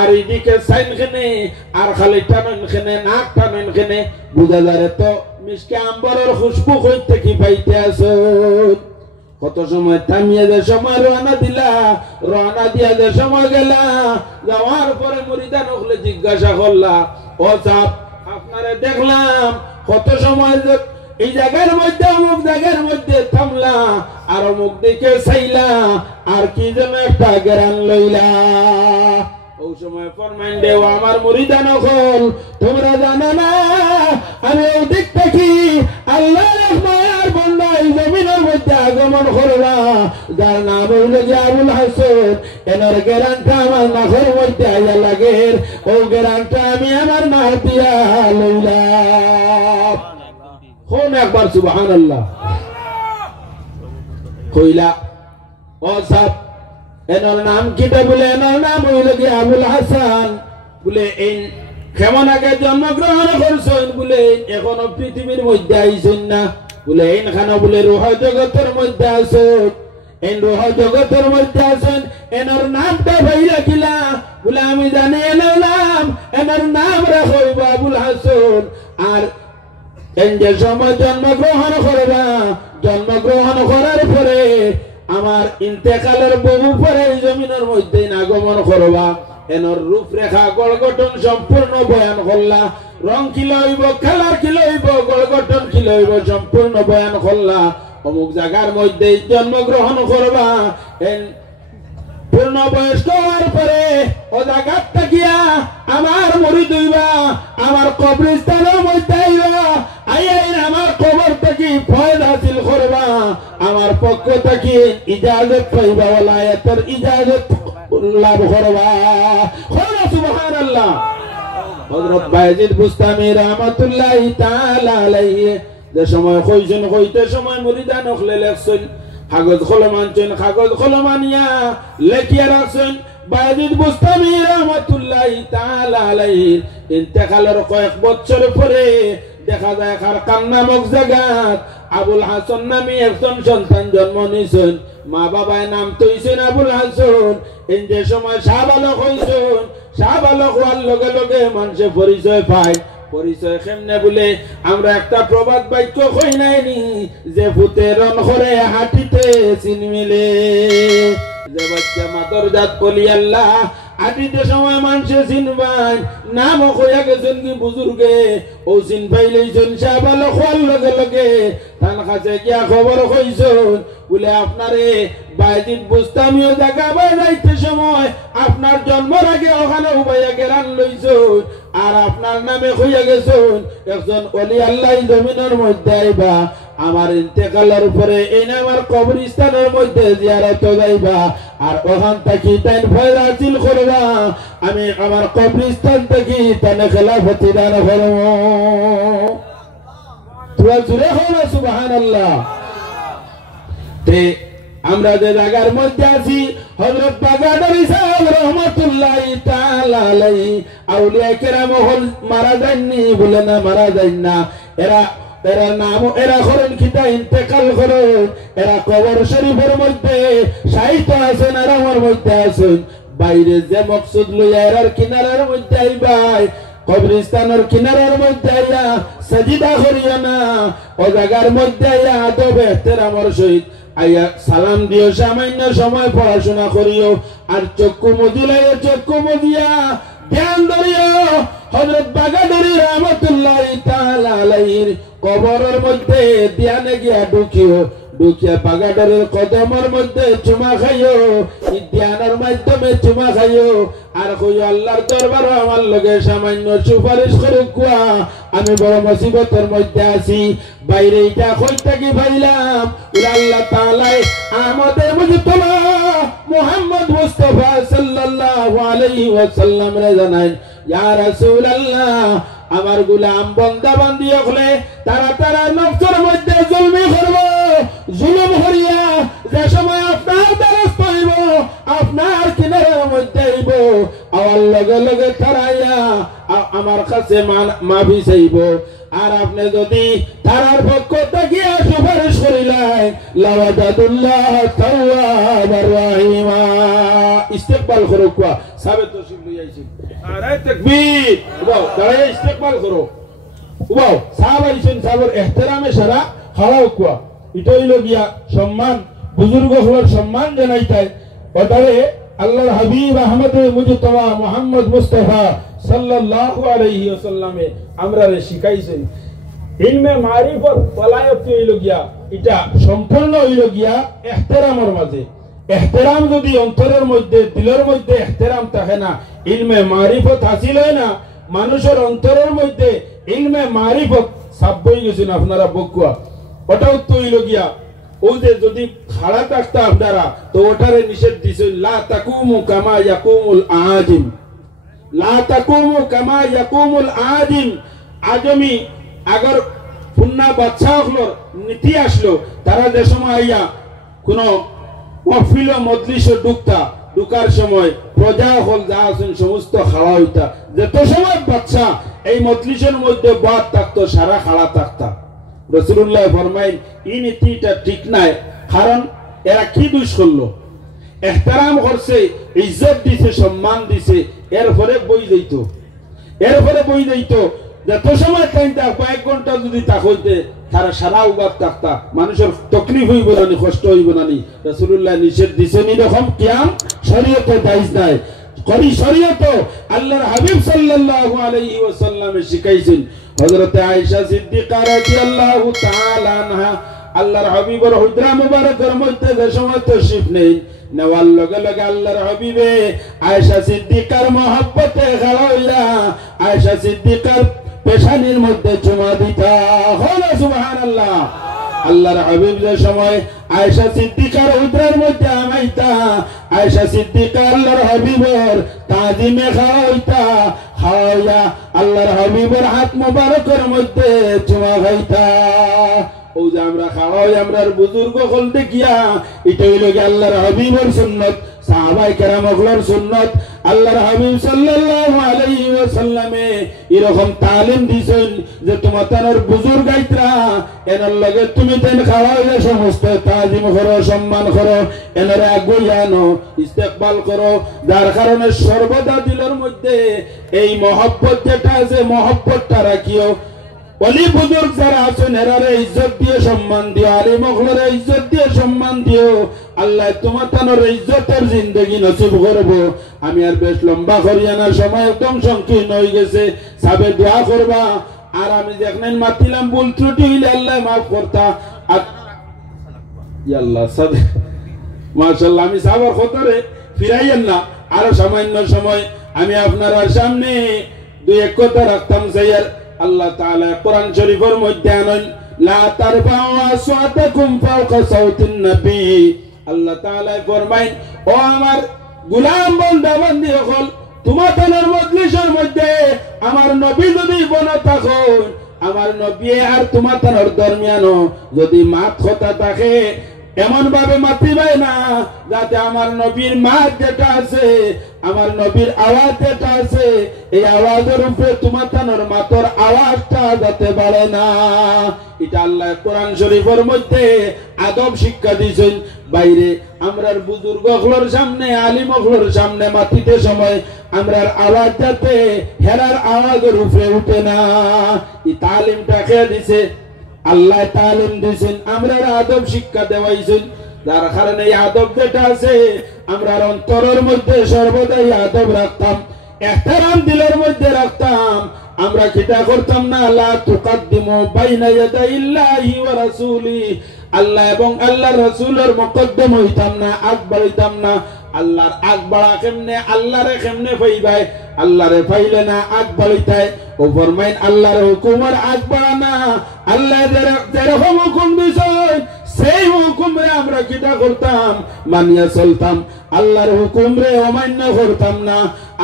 আর এদিকে সাইন খেনে আর খালি টানেন খেনে নাক টানেন খেনে বুঝা যায় তো মিষ্টি আম্বরের খুশবু কইতে কি পাইতে আসুন। কত সময় থামিয়ে যে সময় রওনা দিলা রওনা দিয়া যে সময় গেলা যাওয়ার পরে মুরিদান হলে জিজ্ঞাসা করলা ও সাহেব আপনারে দেখলাম কত সময় এই জায়গার মধ্যে অমুক জায়গার মধ্যে থামলা আর অমুক দিকে চাইলা আর কি যেন একটা গেরান লইলা ওই সময় ফরমাইন দেও আমার মুরিদান হল তোমরা জানো না আমি ওই দিক থেকে আল্লাহর মায়ার বান্দা এই জমিনের মধ্যে আগমন করলা যার নাম হইল আবুল হাসান এনার গেরানটা আমার নাকের মধ্যে আইয়া লাগে ও গেরানটা আমি আমার নাক দিয়া লইলাম। কোন একবার সুবহানাল্লাহ কইলা ও সাব এনার নাম কিটা বলে এনার নাম হইল কি আবুল হাসান বলে এই কেমন আগে জন্মগ্রহণ করছেন বলে এখনো পৃথিবীর মধ্যে আইছেন না বলে এইখানে বলে রুহ জগতের মধ্যে আছেন এই রুহ জগতের মধ্যে আছেন এনার নামটা ভাইরা কিলা বলে আমি জানি এনার নাম রাখো আবুল হাসান আর এই যে সময় জন্মগ্রহণ করবা জন্মগ্রহণ করার পরে আমার ইন্তেকালের বহু পরে জমিনের মধ্যে আগমন করবা এনর রূপরেখা গড়গঠন সম্পূর্ণ বয়ান করলা রং কি লইব কালার কি লইব গড়গঠন কি লইব সম্পূর্ণ বয়ান করলা অমুক জায়গার মধ্যে জন্মগ্রহণ করবা পূর্ণ বয়স্ক হওয়ার পরে ও জায়গার থাকিয়া আমার মুরিদ হইবা আমার কবরস্থানের মধ্যে আইন আমার কবর থেকে ফয়েজ হাসিল করবা আমার পক্ষ থেকে ইজাজত পাইবা ওলায়াতের ইজাজত লাভ করবা সুবহানাল্লাহ হযরত বায়েজিদ বুস্তামি রাহমাতুল্লাহি তাআলা আলাইহি যে সময় কইছেন কইতে সময় মুরিদান হলে লেখছেন কাগজ কলম আনছেন কাগজ কলম আনিয়া লেখিয়া রাখছেন বায়েজিদ বুস্তামি রাহমাতুল্লাহি তাআলা আলাইহি ইন্তেকালের কয়েক বছর পরে দেখা যায় খারকান নামক জায়গাত আবুল হাসান নামে একজন সন্তান জন্ম নিয়েছেন মা বাবায় নাম তৈছেন আবুল হাসান এই যে সময় শাহবালক হইছেন শাহবালক হওয়ার লগে লগে মানুষে পরিচয় পায় পরিচয় কেমনে বলে আমরা একটা প্রবাদ বাক্য কই নাইনি যে ভূতে রন করে হাঁটিতে চিন মিলে যে বাচ্চা মাতর জাত বলি আল্লাহ আটিতে সময় মানুষে চিনবাই নাম কইয়া গেছেন কি বুজুর্গে ও চিন পাইলেইছেন শাহবালক হওয়ার লগে লগে তার কাছে গিয়া খবর কইছেন বলে আপনারে বায়েজিদ বুস্তামিও জায়গা বাজাইতে সময় আপনার জন্মের আগে ওখানে উবাইয়া গেরান লইছেন আর আপনার নামে কইয়া গেছেন একজন ওলি আল্লাহ জমিনের মধ্যে আইবা আমার ইন্তেকালের উপরে এই আমার কবরস্থানের মধ্যে জিয়ারত যাইবা আর ওখান থেকে তাই ফয়দা হাসিল করবা আমি আমার কবরস্থান থেকে তানে খেলাফতি দান করব তোরা জুড়ে হলো সুবহানাল্লাহ তে আমরা যে জায়গার মধ্যে আছি হযরত বাগাদারি সাহেব রাহমাতুল্লাহি তাআলা আলাইহি আউলিয়া কেরাম হল মারা যায়নি বলে না মারা যায়নি না এরা নাম এরা করেন কিতা ইন্তেকাল করেন এরা কবর শরীফের মধ্যে সাহিত্য আছেন আর আমার মধ্যে আছেন বাইরে যে মকসুদ লইয়া এরার কিনারার মধ্যে আইবাই কবরস্থানের কিনারার মধ্যে আইয়া সাজিদা করিও না ও জায়গার মধ্যে আইয়া আদব এহতেরামের সহিত আইয়া সালাম দিও সামান্য সময় পড়াশোনা করিও আর চক্ষু মুদিলাইয়া চক্ষু মুদিয়া ধ্যান ধরিও হযরত বাগাদারি রাহমাতুল্লাহি তাআলা আলাইহির কবরের মধ্যে ধ্যানে গিয়া ঢুকিয়া বাগাদারের কদমের মধ্যে চুমা খাইও এই ধ্যানের মাধ্যমে চুমা খাইও আর কইও আল্লাহর দরবারে আমার লগে সামান্য সুপারিশ করুক কুয়া আমি বড় মুসিবতের মধ্যে আছি বাইরে এটা কইতে কি ভাইলাম আল্লাহ তাআলা আমাদের মুজতবা মুহাম্মদ মুস্তাফা সাল্লাল্লাহু আলাইহি ওয়াসাল্লাম রে জানাই ইয়া রাসূলুল্লাহ আমার গোলাম বান্দা বান্দি হলে তারা নফসের মধ্যে জুলমি করব জুলুম করিয়া যে সময় আপনার দ্বারস্থ হইব আপনার কিনারের মধ্যে হইব আমার লগে লগে তারাইয়া আমার কাছে মাফি চাইব আর আপনি যদি তারার পক্ষ থেকে সুপারিশ করিলেন লাওয়াজাদুল্লাহ তাওয়াবার রাহিমা ইস্তেকবাল করো কোয়া সাবে তশরিফ লই আইছি আরে তাকবীর ওয়াও দাঁড়ায় ইস্তেকবাল করো ওয়াও সাহাবা আইছেন সাহাবার ইহতিরামে সারা খাড়াও কোয়া এটা হইল গিয়া সম্মান বুজুর্গ হওয়ার সম্মান জানাইতাই ওটারে আল্লাহর হাবিব আহমদ মুজতবা মুহাম্মদ মুস্তাফা সাল্লাল্লাহু আলাইহি ওয়াসাল্লামে আমরারে শিখাইছেন ইলমে মারিফত ওয়ালায়াত হইল গিয়া এটা সম্পূর্ণ হইল গিয়া ইহতিরামের মাঝে ইহতিরাম যদি অন্তরের মধ্যে দিলের মধ্যে ইহতিরাম থাকে না ইলমে মারিফত হাসিল হয় না মানুষের অন্তরের মধ্যে ইলমে মারিফত সাব্বই গেছেন আপনারা বকুয়া ওটাও তো হইল গিয়া ও যে যদি খাড়া থাকতা আপনারা তো ওটারে নিষেধ দিছেন লা তাকুমু কামা ইয়াকুমুল আজিম লা তাকুমু কামা ইয়াকুমুল আজিম আজমি আগর পুন্না বাচ্চা হলো নীতি আসলো তারা যে সময় আইয়া কোন অফিল মজলিসে ঢুকার সময় প্রজা হল যা আছেন সমস্ত খাওয়া হইতা, যত সময় বাচ্চা এই মজলিসের মধ্যে বাদ থাকতো সারা খাড়া থাকতা। রাসূলুল্লাহ ফরমাইন এই নীতিটা ঠিক নাই, কারণ এরা কি দোষ করলো? এহতারাম করছে, ইজ্জত দিছে, সম্মান দিছে, এরপরে বই যাইতো যত সময় টাইমটা কয়েক ঘন্টা যদি তা হইতে তারা সারা উবাদ থাকতা, মানুষের তকলিফ হইব না, কষ্ট হইব না। রাসূলুল্লাহ নিষেধ দিছেন এরকম কিয়াম শরীয়তে জায়েজ নাই। শরীয়ত আল্লাহর হাবিব সাল্লাল্লাহু আলাইহি ওয়াসাল্লামে শিখাইছেন। হযরত আয়েশা সিদ্দিকা রাদিয়াল্লাহু তাআলা আনহা আল্লাহর হাবিবের হুজরা মুবারকের মধ্যে যে সময় তশরিফ নেন, নেওয়ার লগে লগে আল্লাহর হাবিবে আয়েশা সিদ্দিকার মহব্বতে খাড়াইয়া আয়েশা সিদ্দিকার পেশানির মধ্যে চুমা দিতা। হলো সুবহানাল্লাহ। আল্লাহর হাবিব যে সময় আয়েশা সিদ্দিকার হুজরার মধ্যে আমাইতা, আয়েশা সিদ্দিকা আল্লাহর হাবিবের তাজিমে খাওয়াইতা, খাওয়াইয়া আল্লাহর হাবিবের হাত মুবারকের মধ্যে চুমা খাইতা। ও যে আমরা খাওয়াই আমরার বুজুর্গ হল দেখিয়া, এটা হইল কি আল্লাহর হাবিবের সুন্নত, সাহাবায়ে কেরামগুলোর সুন্নত। আল্লাহর হাবিব সাল্লাল্লাহু আলাইহি ওয়াসাল্লামে এরকম তালিম দিছেন যে তোমার বুজুর্গ আইতরা এনার লগে তুমি তেন খাওয়াইলে সমস্ত তাজিম করো, সম্মান করো, এনার আগুইয়া আনো, ইস্তেকবাল করো, যার কারণে সর্বদা দিলের মধ্যে এই মহব্বত যেটা আছে মহব্বতটা রাখিও। ওলি বুজুর্গ যারা আছেন এরারে ইজ্জত দিয়ে সম্মান দিও, আলিম ওগুলোরে ইজ্জত দিয়ে সম্মান দিও। আল্লাহ তোমার তানোর ইজ্জতের জিন্দগি নসিব করব। আমি আর বেশ লম্বা করিয়া না, সময় একদম সংকীর্ণ হয়ে গেছে, সাবে দোয়া করবা। আর আমি যেখানে মাতিলাম ভুল ত্রুটি হইলে আল্লাহ মাফ করতা। আর আল্লাহ সাবে মাশাআল্লাহ, আমি সাবার খতরে ফিরাইয়েন না। আরো সামান্য সময় আমি আপনার সামনে দুই এক কথা রাখতাম চাইয়ার। আল্লাহ তাআলা কোরআন শরীফের মধ্যে আনেন লা তারফাউ আসওয়াতাকুম ফাওকা সাউতিন নবী। আল্লাহ তাআলা ফরমায় ও আমার গোলাম বান্দা বান্দি সকল, তোমাদের মজলিসের মধ্যে আমার নবী যদি বনা থাকো, আমার নবী আর তোমাদের দরমিয়ানো যদি মাত কথা থাকে, এমন ভাবে মাতিবে না যাতে আমার নবীর মাত যেটা আছে, আমার নবীর আওয়াজ যেটা আছে, এই আওয়াজের উপরে তোমার তানোর মাতর আওয়াজটা যাতে বাড়ে না। এটা আল্লাহ কোরআন শরীফের মধ্যে আদব শিক্ষা দিয়েছেন। বাইরে আমরার বুজুর্গগুলোর সামনে, আলিমগুলোর সামনে মাতিতে সময় আমরার আওয়াজ যাতে হেরার আওয়াজের উপরে উঠে না। এই তালিমটা খেয়ে দিছে আল্লাহ, তালিম দিয়েছেন, আমরা আদব শিক্ষা দেওয়াইছেন। যার কারণে এই আদব যেটা আছে আমরা অন্তরের মধ্যে সর্বদাই আদব রাখতাম, ইহতিরাম দিলের মধ্যে রাখতাম। আমরা কিতা করতাম না, লা তুকাদ্দিমু বাইনা ইয়াদাইল্লাহি ওয়া রাসূলি, আল্লাহ এবং আল্লাহর রাসূলের মুকদ্দম হইতাম না, আগ বাড়াইতাম না। আল্লাহর আগ বাড়া কেমনে, আল্লাহরে কেমনে পাইবাই, আল্লাহরে পাইলে না আগ বাড়াইতাই। ও ফরমাইন আল্লাহর হুকুমের আগ বাড়া না, আল্লাহ যেরকম হুকুম দিয়েছেন সেই হুকুমে আমরা কিটা করতাম, মানিয়া চলতাম। আল্লাহর হুকুমরে অমান্য করতাম না।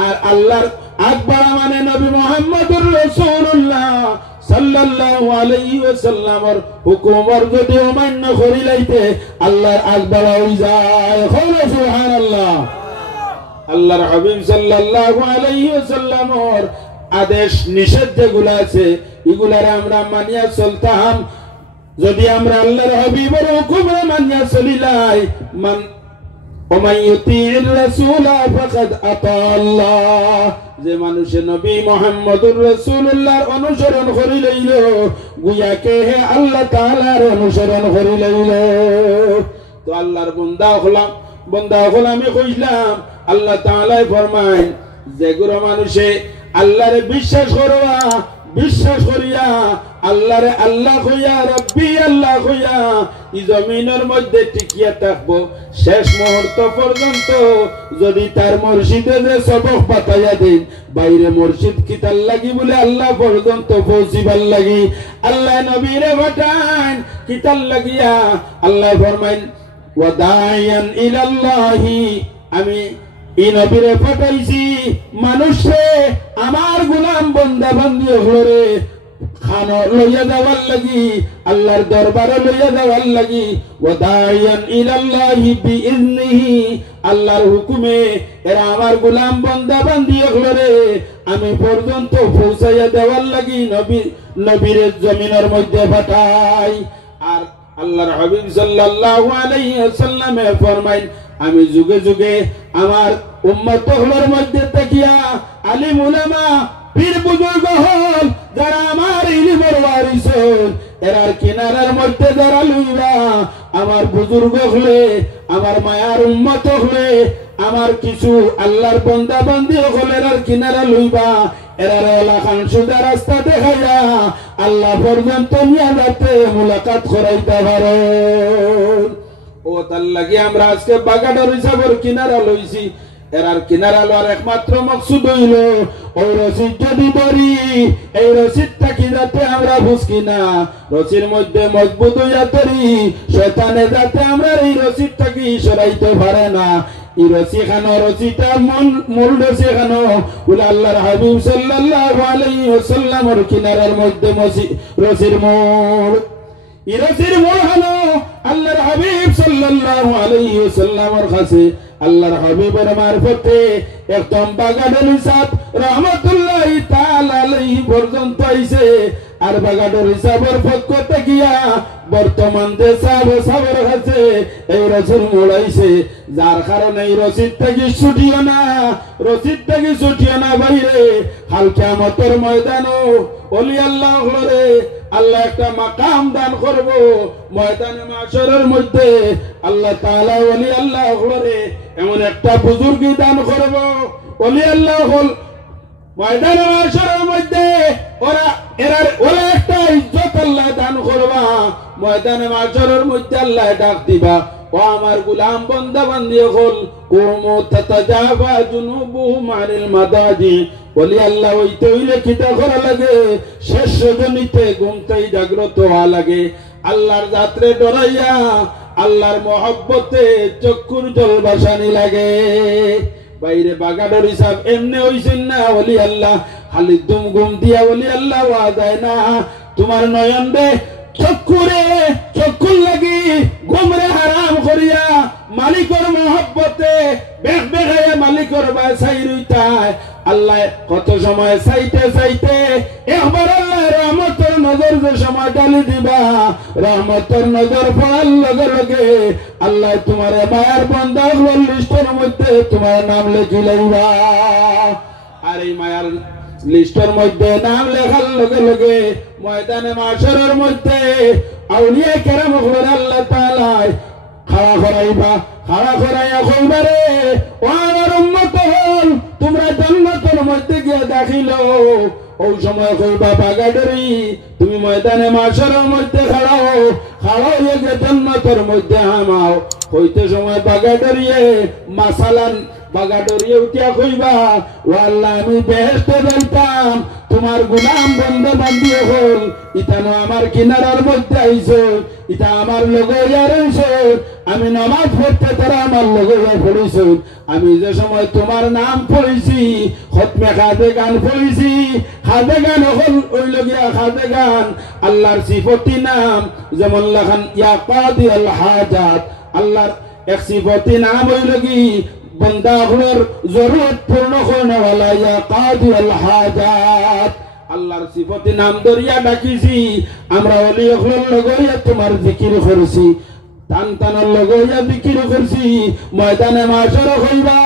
আর আল্লাহর আগ বাড়া মানে নবী মুহাম্মদুর রাসূলুল্লাহ সাল্লাল্লাহু আলাইহি ওয়াসাল্লামের হুকুমর যদি অমান্য করিলাইতে আল্লাহর আগ বাড়া হই যায়। সুবহানাল্লাহ। আল্লাহর হাবিব সাল্লাল্লাহু আলাইহি ওয়াসাল্লামের আদেশ নিষেধ যেগুলো আছে এগুলার আমরা মানিয়া চলতাম। যদি আমরা আল্লাহর হাবিবের হুকুমে মানিয়া চলিলাই, মান ওমান ইউতিইর রাসূলা ফাকাদ আতা আল্লাহ, যে মানুষে নবী মুহাম্মদুর রাসূলুল্লাহর অনুসরণ করি লইল গুয়াকে হে আল্লাহ তাআলার অনুসরণ করি লইল। তো আল্লাহর বান্দা হলাম কইলাম। আল্লাহ তাআলা ফরমায় যেগুলো মানুষে আল্লাহরে বিশ্বাস করবা, বিশ্বাস করিয়া আল্লাহরে আল্লাহ কইয়া, রব্বি আল্লাহ কইয়া এই জমিনের মধ্যে টিকিয়া থাকবো শেষ মুহূর্ত পর্যন্ত। যদি তার মসজিদে যে সবক বাতাইয়া দিন, বাইরে মসজিদ কিতার লাগি বলে আল্লাহ পর্যন্ত পৌঁছিবার লাগি আল্লাহ নবীরে পাঠান কিতার লাগিয়া। আল্লাহ ফরমাইন ওয়া দাইয়ান ইলাল্লাহি, আমি এই নবীরে পাঠাইছি মানুষে আমার গোলাম বান্দা বান্দি হরে খানো লইয়া যাওয়ার লাগি আল্লাহর দরবারে লইয়া যাওয়ার লাগি ওয়াদাইয়ান ইলাল্লাহি বিইজনিহি আল্লাহর হুকুমে এরা আমার গোলাম বান্দা বান্দি হলরে আমি পর্যন্ত পৌঁছাইয়া দেওয়ার লাগি নবীর জমিনের মধ্যে পাঠাই। আর আল্লাহর হাবিব সাল্লাল্লাহু আলাইহি ওয়াসাল্লাম ফরমাইন আমি যুগে যুগে আমার উম্মত হলর মধ্যে তাকিয়া আলিম উলামা পীর বুজুর্গ হল যারা আমার ইলমের ওয়ারিস এরার কিনারার মধ্যে যারা লইবা আমার বুজুর্গ হলে আমার মায়ার উম্মত হলে আমার কিছু আল্লাহর বান্দা বান্দি হলের আর কিনারা লইবা এরার এলাকান সুদা রাস্তা দেখাইয়া আল্লাহ পর্যন্ত নিয়ে যাতে মুলাকাত করাইতে পারো। ও তার লাগি আমরা আজকে বাগাডর হিসাবের কিনারা লইছি। এরার কিনারা লওয়ার একমাত্র মকসুদ হইল ওই রশিদ যদি ধরি এই রশিদটা কি যাতে আমরা বুঝকি না রশির মধ্যে মজবুত হইয়া ধরি শয়তানে যাতে আমরা এই রশিদটাকে সরাইতে পারে না। এই রশি খানো রশিটা মূল রশি খানো বলে আল্লাহর হাবিব সাল্লাল্লাহু আলাইহি ওয়াসাল্লামের কিনারার মধ্যে রশির মূল এই রশির মূল হলো আল্লাহর হাবিব সাল্লাল্লাহু আলাইহি ওয়াসাল্লামের কাছে আল্লাহর হাবিবের মারফতে একদম বাগাডর হিসাব রহমতুল্লাহি তাআলা আলাইহি পর্যন্ত আইছে। আর বাগাডর হিসাবের পক্ষ থেকে বর্তমান যে সাহাবের কাছে এই রসুল মোড়াইছে যার কারণে এই রশিদ থেকে ছুটিও না বাইরে হাল কিয়ামতের ময়দানও ওলি আল্লাহ হলরে আল্লাহ একটা মাকাম দান করব ময়দানে মাশরের মধ্যে আল্লাহ তাআলা ওলি আল্লাহ হলরে এমন একটা বুজুর্গি দান করব ওলি আল্লাহ হল ময়দানে মাশরের মধ্যে ওরা একটা ইজ্জত আল্লাহ দান করবা ময়দানে মাশরের মধ্যে আল্লাহ ডাক দিবা ও আমার গোলাম বান্দা বান্দি হল কুমু তাতাজাফা জুনুবুহুম আনিল মাদাজি বলি আল্লাহ হইতে হইলে কিতা করা লাগে শেষ রজনীতে ঘুমতেই জাগ্রত হওয়া লাগে আল্লাহর যাত্রে ডরাইয়া আল্লাহর মহব্বতে চক্ষুর জল বাসানি লাগে। বাইরে বাগাডর হিসাব এমনি হইছেন না ওলি আল্লাহ খালি দুম ঘুম দিয়া ওলি আল্লাহ ওয়া যায় না তোমার নয়ন দে চক্ষুর লাগি ঘুমরে হারাম করিয়া মালিকর মহব্বতে বেখ বেখাইয়া মালিকর বাসাই রইতায় আল্লাহ কত সময় চাইতে একবার আল্লাহ রহমতের নজর যে সময় ডালি দিবা রহমতের নজর পড়ার লগে লগে আল্লাহ তোমার মায়ের বান্দা লিস্টের মধ্যে তোমার নাম লেখি লইবা। আর এই মায়ার লিস্টের মধ্যে নাম লেখার লগে লগে ময়দানে মাশরের মধ্যে আউলিয়া কেরাম হল আল্লাহ তাআলা খাওয়া করাইয়া কইবারে ও আমার উম্মত হল তোমরা জান্নাতের মধ্যে গিয়ে দাখিল ওই সময় কইবা বাগাডরি তুমি ময়দানে মাশরের মধ্যে খাড়াও হয়ে গিয়ে জান্নাতের মধ্যে হামাও হইতে সময় বাগাডরিয়ে মাসালান বাগাডরিয়ে উঠিয়া কইবা ও আল্লাহ আমি বেহেশতে যাইতাম তোমার গোলাম বান্দা বান্দি হল ইতানো আমার কিনারার মধ্যে আইছো ইতা আমার লগইয়া রইছো আমি নামাজ পড়তে তারা আমার লগইয়া পড়িছো আমি যে সময় তোমার নাম পড়িছি খতমে খাদে গান পড়িছি খাদে গান হল ওই লগিয়া খাদে গান আল্লাহর সিফতি নাম যেমন লাখান ইয়া কাদি আল হাজাত আল্লাহর এক সিফতি নাম ওই লগি बंदा हुनर जरूरत पूर्ण होने वाला या कादी अल हाजात আল্লাহর সিফতে নাম দরিয়া ডাকিছি আমরা ওলি হল লগইয়া তোমার জিকির করছি টান টানার লগইয়া জিকির করছি ময়দানে মাশর হইবা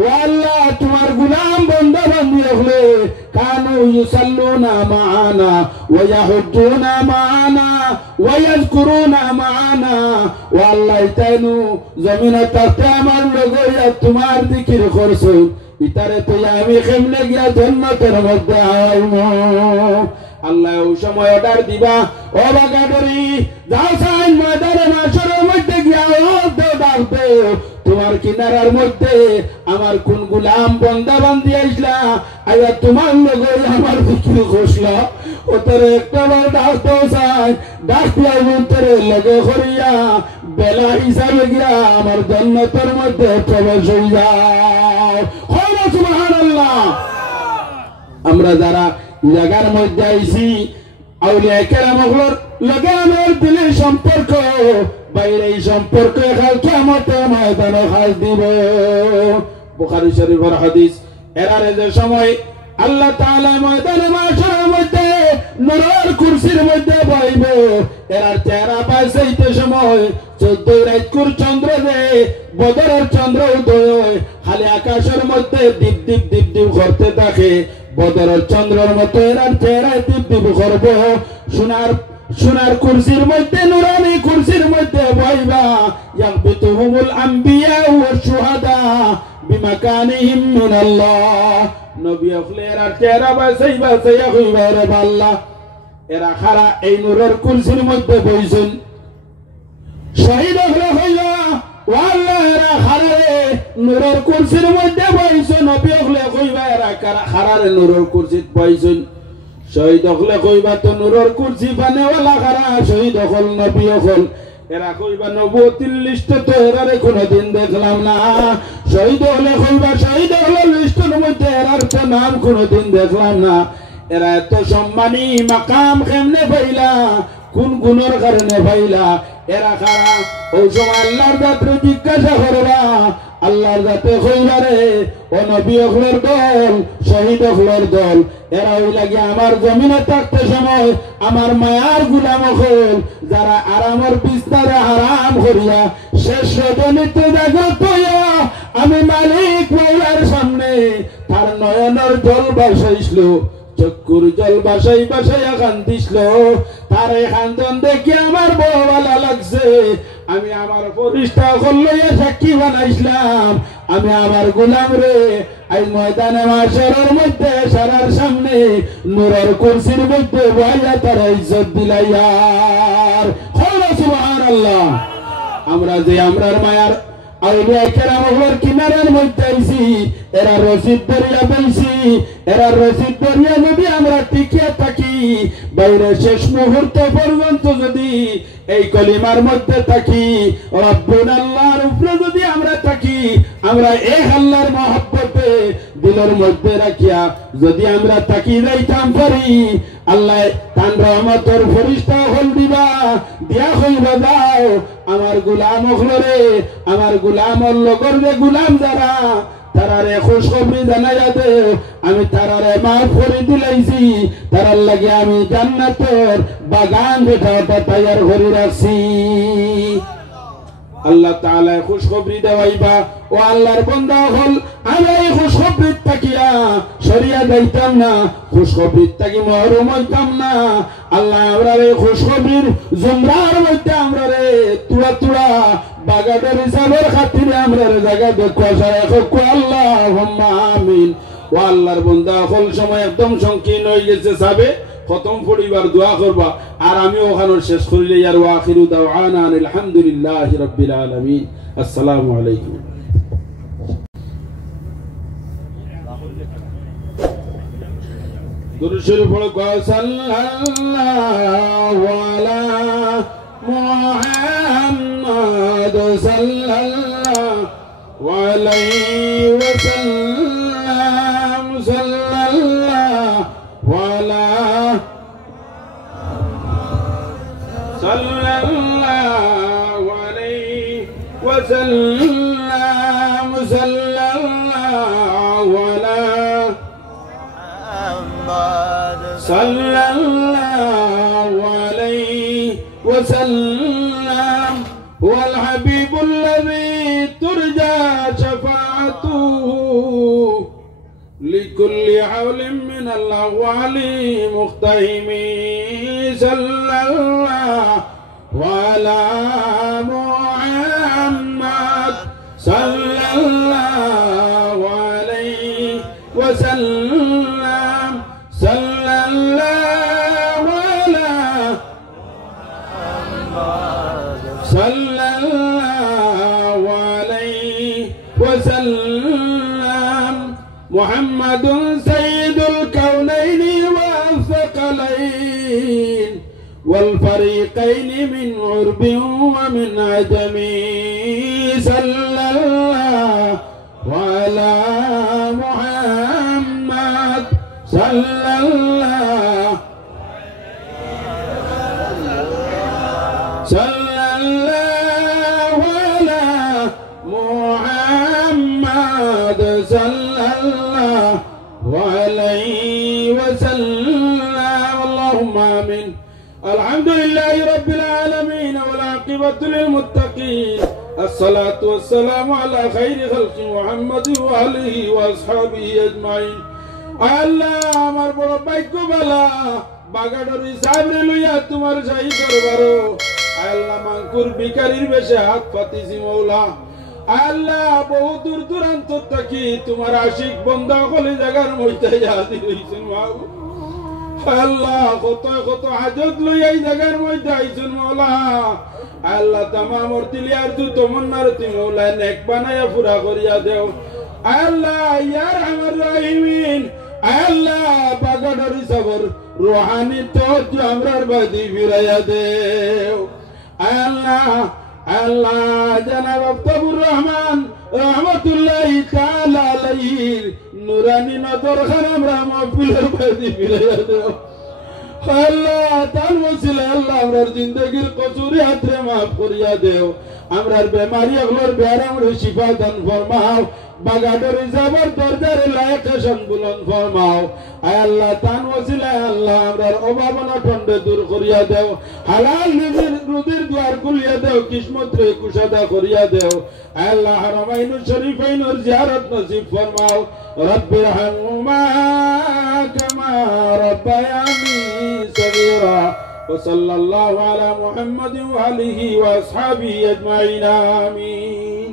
ও আল্লাহ তোমার গোলাম বান্দা বান্দি হলে কানু ইউসাল্লুনা মাআনা ওয়া ইয়াহুদ্দুনা মাআনা ওয়া ইয়াযকুরুনা মাআনা ও আল্লাহ তাইনু জমিনে তাতে আমার লগইয়া তোমার জিকির করছো ইতারে তো আমি কেমনে গিয়া জান্নাতের মধ্যে আইমু আল্লাহ ওই সময় অর্ডার দিবা ও বাগাডরি যাও সাইন ময়দানে মাশরের মধ্যে গিয়া ও দাও তোমার কিনারার মধ্যে আমার কোন গোলাম বান্দা বান্দি আইছলা আয়া তোমার লগে আমার জিকির করছলা ও তোরে একবার ডাকতো সাই ডাকলা তোরে লগে করিয়া বেলা হিসাবে গিয়া আমার জান্নাতের মধ্যে প্রবেশ হই যাও সুবহানাল্লাহ। আমরা যারা জায়গার মধ্যে আইছি আউলিয়া কেরাম হলোর লগে আমার দিলের সম্পর্ক বাইরে এই সম্পর্ক কাল কিয়ামতের ময়দানে হাল দিব। বুখারী শরীফের হাদিস। এরারে যে সময় আল্লাহ তাআলা ময়দানে মাশারের মধ্যে নূরের কুরসির মধ্যে বইব, এরার চেহারা পাইতে সময় 14 রাতকুর চন্দ্র যে বদরের চন্দ্র উদয় খালি আকাশের মধ্যে দীপ দীপ দীপ দীপ করতে থাকে, বদরের চন্দ্রের মতো এরার চেহারায় দীপ দীপ করব। সোনার কুরসির মধ্যে নুরানি কুরসির মধ্যে বইবা, ইয়াকবিতুহুমুল আম্বিয়া ওয়াশ শুহাদা বিমাকানিহিম মিনাল্লাহ। নবী আখলেরার চেহারা বাসাইবা সাইয়া কইবা রে আল্লাহ, এরা খারা এই নূরের কুরসির মধ্যে বইছেন। শহীদ হলে হইবা ও আল্লাহ, এরা খারা রে নূরের কুরসির মধ্যে বইছেন। নবী হলে কইবা এরা খারা রে নূরের কুরসিত বইছেন। শহীদ হলে কইবা তো নূরের কুরসি বানেওয়ালা খারা শহীদ হল নবী হল। এরা কইবা নবুয়তির লিস্টে তো এরারে কোনদিন দেখলাম না। শহীদ হলে কইবা শহীদ হলে লিস্টের মধ্যে এরার তো নাম কোনদিন দেখলাম না। এরা এত সম্মানী মাকাম কেমনে পাইলা, কোন গুণের কারণে পাইলা? এরা খারা ও সময় আল্লাহর জাতরে জিজ্ঞাসা করবা, আল্লাহর জাতে কইবা রে ও নবী হলের দল শহীদ হলের দল, এরা ওই লাগে আমার জমিনে থাকতে সময় আমার মায়ার গুলাম হল, যারা আরামের বিস্তারে হারাম করিয়া শেষ রজনীতে জাগত হইয়া আমি মালিক মাওলার সামনে তার নয়নের জল বাসাইছিল, চক্ষুর জল বাসাই বাসাইয়া কান্দিছিল। তার এই কান্দন দেখি আমার বড় ভালো লাগছে। আমি আমার প্রতিষ্ঠা লইয়া সাক্ষী বানাইছিলাম, আমি আমার গোলাম রে আজ ময়দানে মাশারের মধ্যে সারার সামনে নূরের কুরসির মধ্যে বইয়া তার ইজ্জত দিলাইয়ার। সুবহানাল্লাহ। আমরা যে আমরার মায়ার আউলিয়া কেরাম হলোর কিনারের মধ্যে আইছি, এরা রশিদ দরিয়া পাইছি, এরা রশিদ দরিয়া যদি আমরা টিকিয়ে থাকি, বাইরে শেষ মুহূর্ত পর্যন্ত যদি এই কলিমার মধ্যে থাকি, রব্বুল আল্লাহর উপরে যদি আমরা থাকি, আমরা এক আল্লাহর মহব্বতে দিলের মধ্যে রাখিয়া যদি আমরা থাকি যাইতাম পারি, আল্লাহ তান রহমতের ফেরেশতা হল দিবা দিয়া কইবা দাও আমার গোলাম হলরে, আমার গোলামর লগর যে গোলাম যারা তারারে খুশখবরি জানাইয়া দে, আমি তারারে মাফ করে দিলাইছি, তারার লাগে আমি জান্নাতের বাগান যেটা তৈয়ার করে রাখছি। আল্লাহ তাআলা খুশখবরি দেওয়াইবা ও আল্লাহর বান্দা হল, আমি এই খুশখবরির তাকিয়া সরিয়া যাইতাম না, খুশখবরির তাকি মহরুম হইতাম না। আল্লাহ আমরা এই খুশখবরির জুমরার মধ্যে আমরা রে তুড়া তুড়া বাগানের হিসাবের খাতিরে আমরা রে জায়গা দেখো আল্লাহুম্মা আমিন। ও আল্লাহর বান্দা হল সময় একদম সংকীর্ণ হয়ে গেছে, সাবে খতম পড়িবার দোয়া করবা, আর আমি ওখানে শেষ করিলে আর ওয়াখিরু দাওয়ানা আলহামদুলিল্লাহি রাব্বিল আলামিন। আসসালামু আলাইকুম। দুরূদ শরীফ পড়ো। সাল্লাল্লাহু আলা মুহাম্মাদ সাল্লাল্লাহু আলাইহি ওয়াসাল্লাম, সাল্লাল্লাহু আলা সাল্লাল্লাহু আলাইহি ওয়াসাল্লাম, সাল্লাল্লাহু আলা সাল্লাল্লাহু আলাইহি ওয়াসাল্লাম। ওয়াল হাবিবুল্লাযী তুরজা শাফাআতুহু লিকুল্লি হাওলিন মিনাল আওয়ালি মুখতাহিমি, সাল্লাল্লাহু আলা মুহাম্মাদ সাল্লাল্লাহু আলাইহি ওয়াসাল্লাম, সাল্লাল্লাহু আলা সাল্লাল্লাহু আলাইহি ওয়াসাল্লাম। মুহাম্মাদুন সাইয়্যিদুল কাউনাইনি ওয়াল সাকালাইন ওয়াল ফারিকাইনি মিন উরবিন ওয়া মিন আজমি, সাল্লাল্লাহু আলা মুহাম্মাদ সাল্লাল্লাহু للمتقين الصلاة والسلام على خير خلق محمد وآله وأصحابه أجمعين আল্লাহ আমার বড় ভাগ্য বালা বাগাডরি সাবরে লইয়া তোমার শাহী দরবারো আল্লাহ মানকুর ভিখারির বেশে হাত পাতিছি মওলা আল্লাহ বহু দূর দূরান্ত থেকে তোমার আশিক বান্দা কলি জায়গার মধ্যে হাজির হইছেন মাগো আল্লাহ কত কত হাজত লইয়া এই জায়গার মধ্যে আইছেন মওলা আল্লাহ তামাম অর্তিলিয়ার দু তমন্নার তুমি মওলা নেক বানায়া পুরা করিয়া দেও আল্লাহ ইয়া রহমান রহিমিন আল্লাহ বাগাডরি সাবর রুহানি তওজ্জু আমরার বাদি ফিরাইয়া দেও আল্লাহ আল্লাহ জনাব আফতাবুর রহমান রহমাতুল্লাহি তাআলা আলাইহি নুরানি নজর খান আমরা মাহফিলের বাদি ফিরাইয়া দেও আল্লাহ তার ওসিলা আল্লাহ আমরার জিন্দেগীর কসুরি হাতরে মাফ করিয়া দেও আমরার বেমারি আগলোর বেয়ারাম শিফা দান ফরমাও বাগাডরি জাবর দরজারে লায়েক সম্বুলন ফরমাও আয় আল্লাহ তান ওসিলা আল্লাহ আমরার অভাবনা ঠন্ডে দূর করিয়া দেও হালাল রুজির দুয়ার খুলিয়া দেও কিসমত রে কুশাদা করিয়া দেও আয় আল্লাহ হারামাইনুর শরীফাইনুর জিয়ারত নসিব ফরমাও রব্বির হামহুমা কামা রব্বায়ানি সগীরা وصلى الله على محمد وآله وأصحابه أجمعين آمين.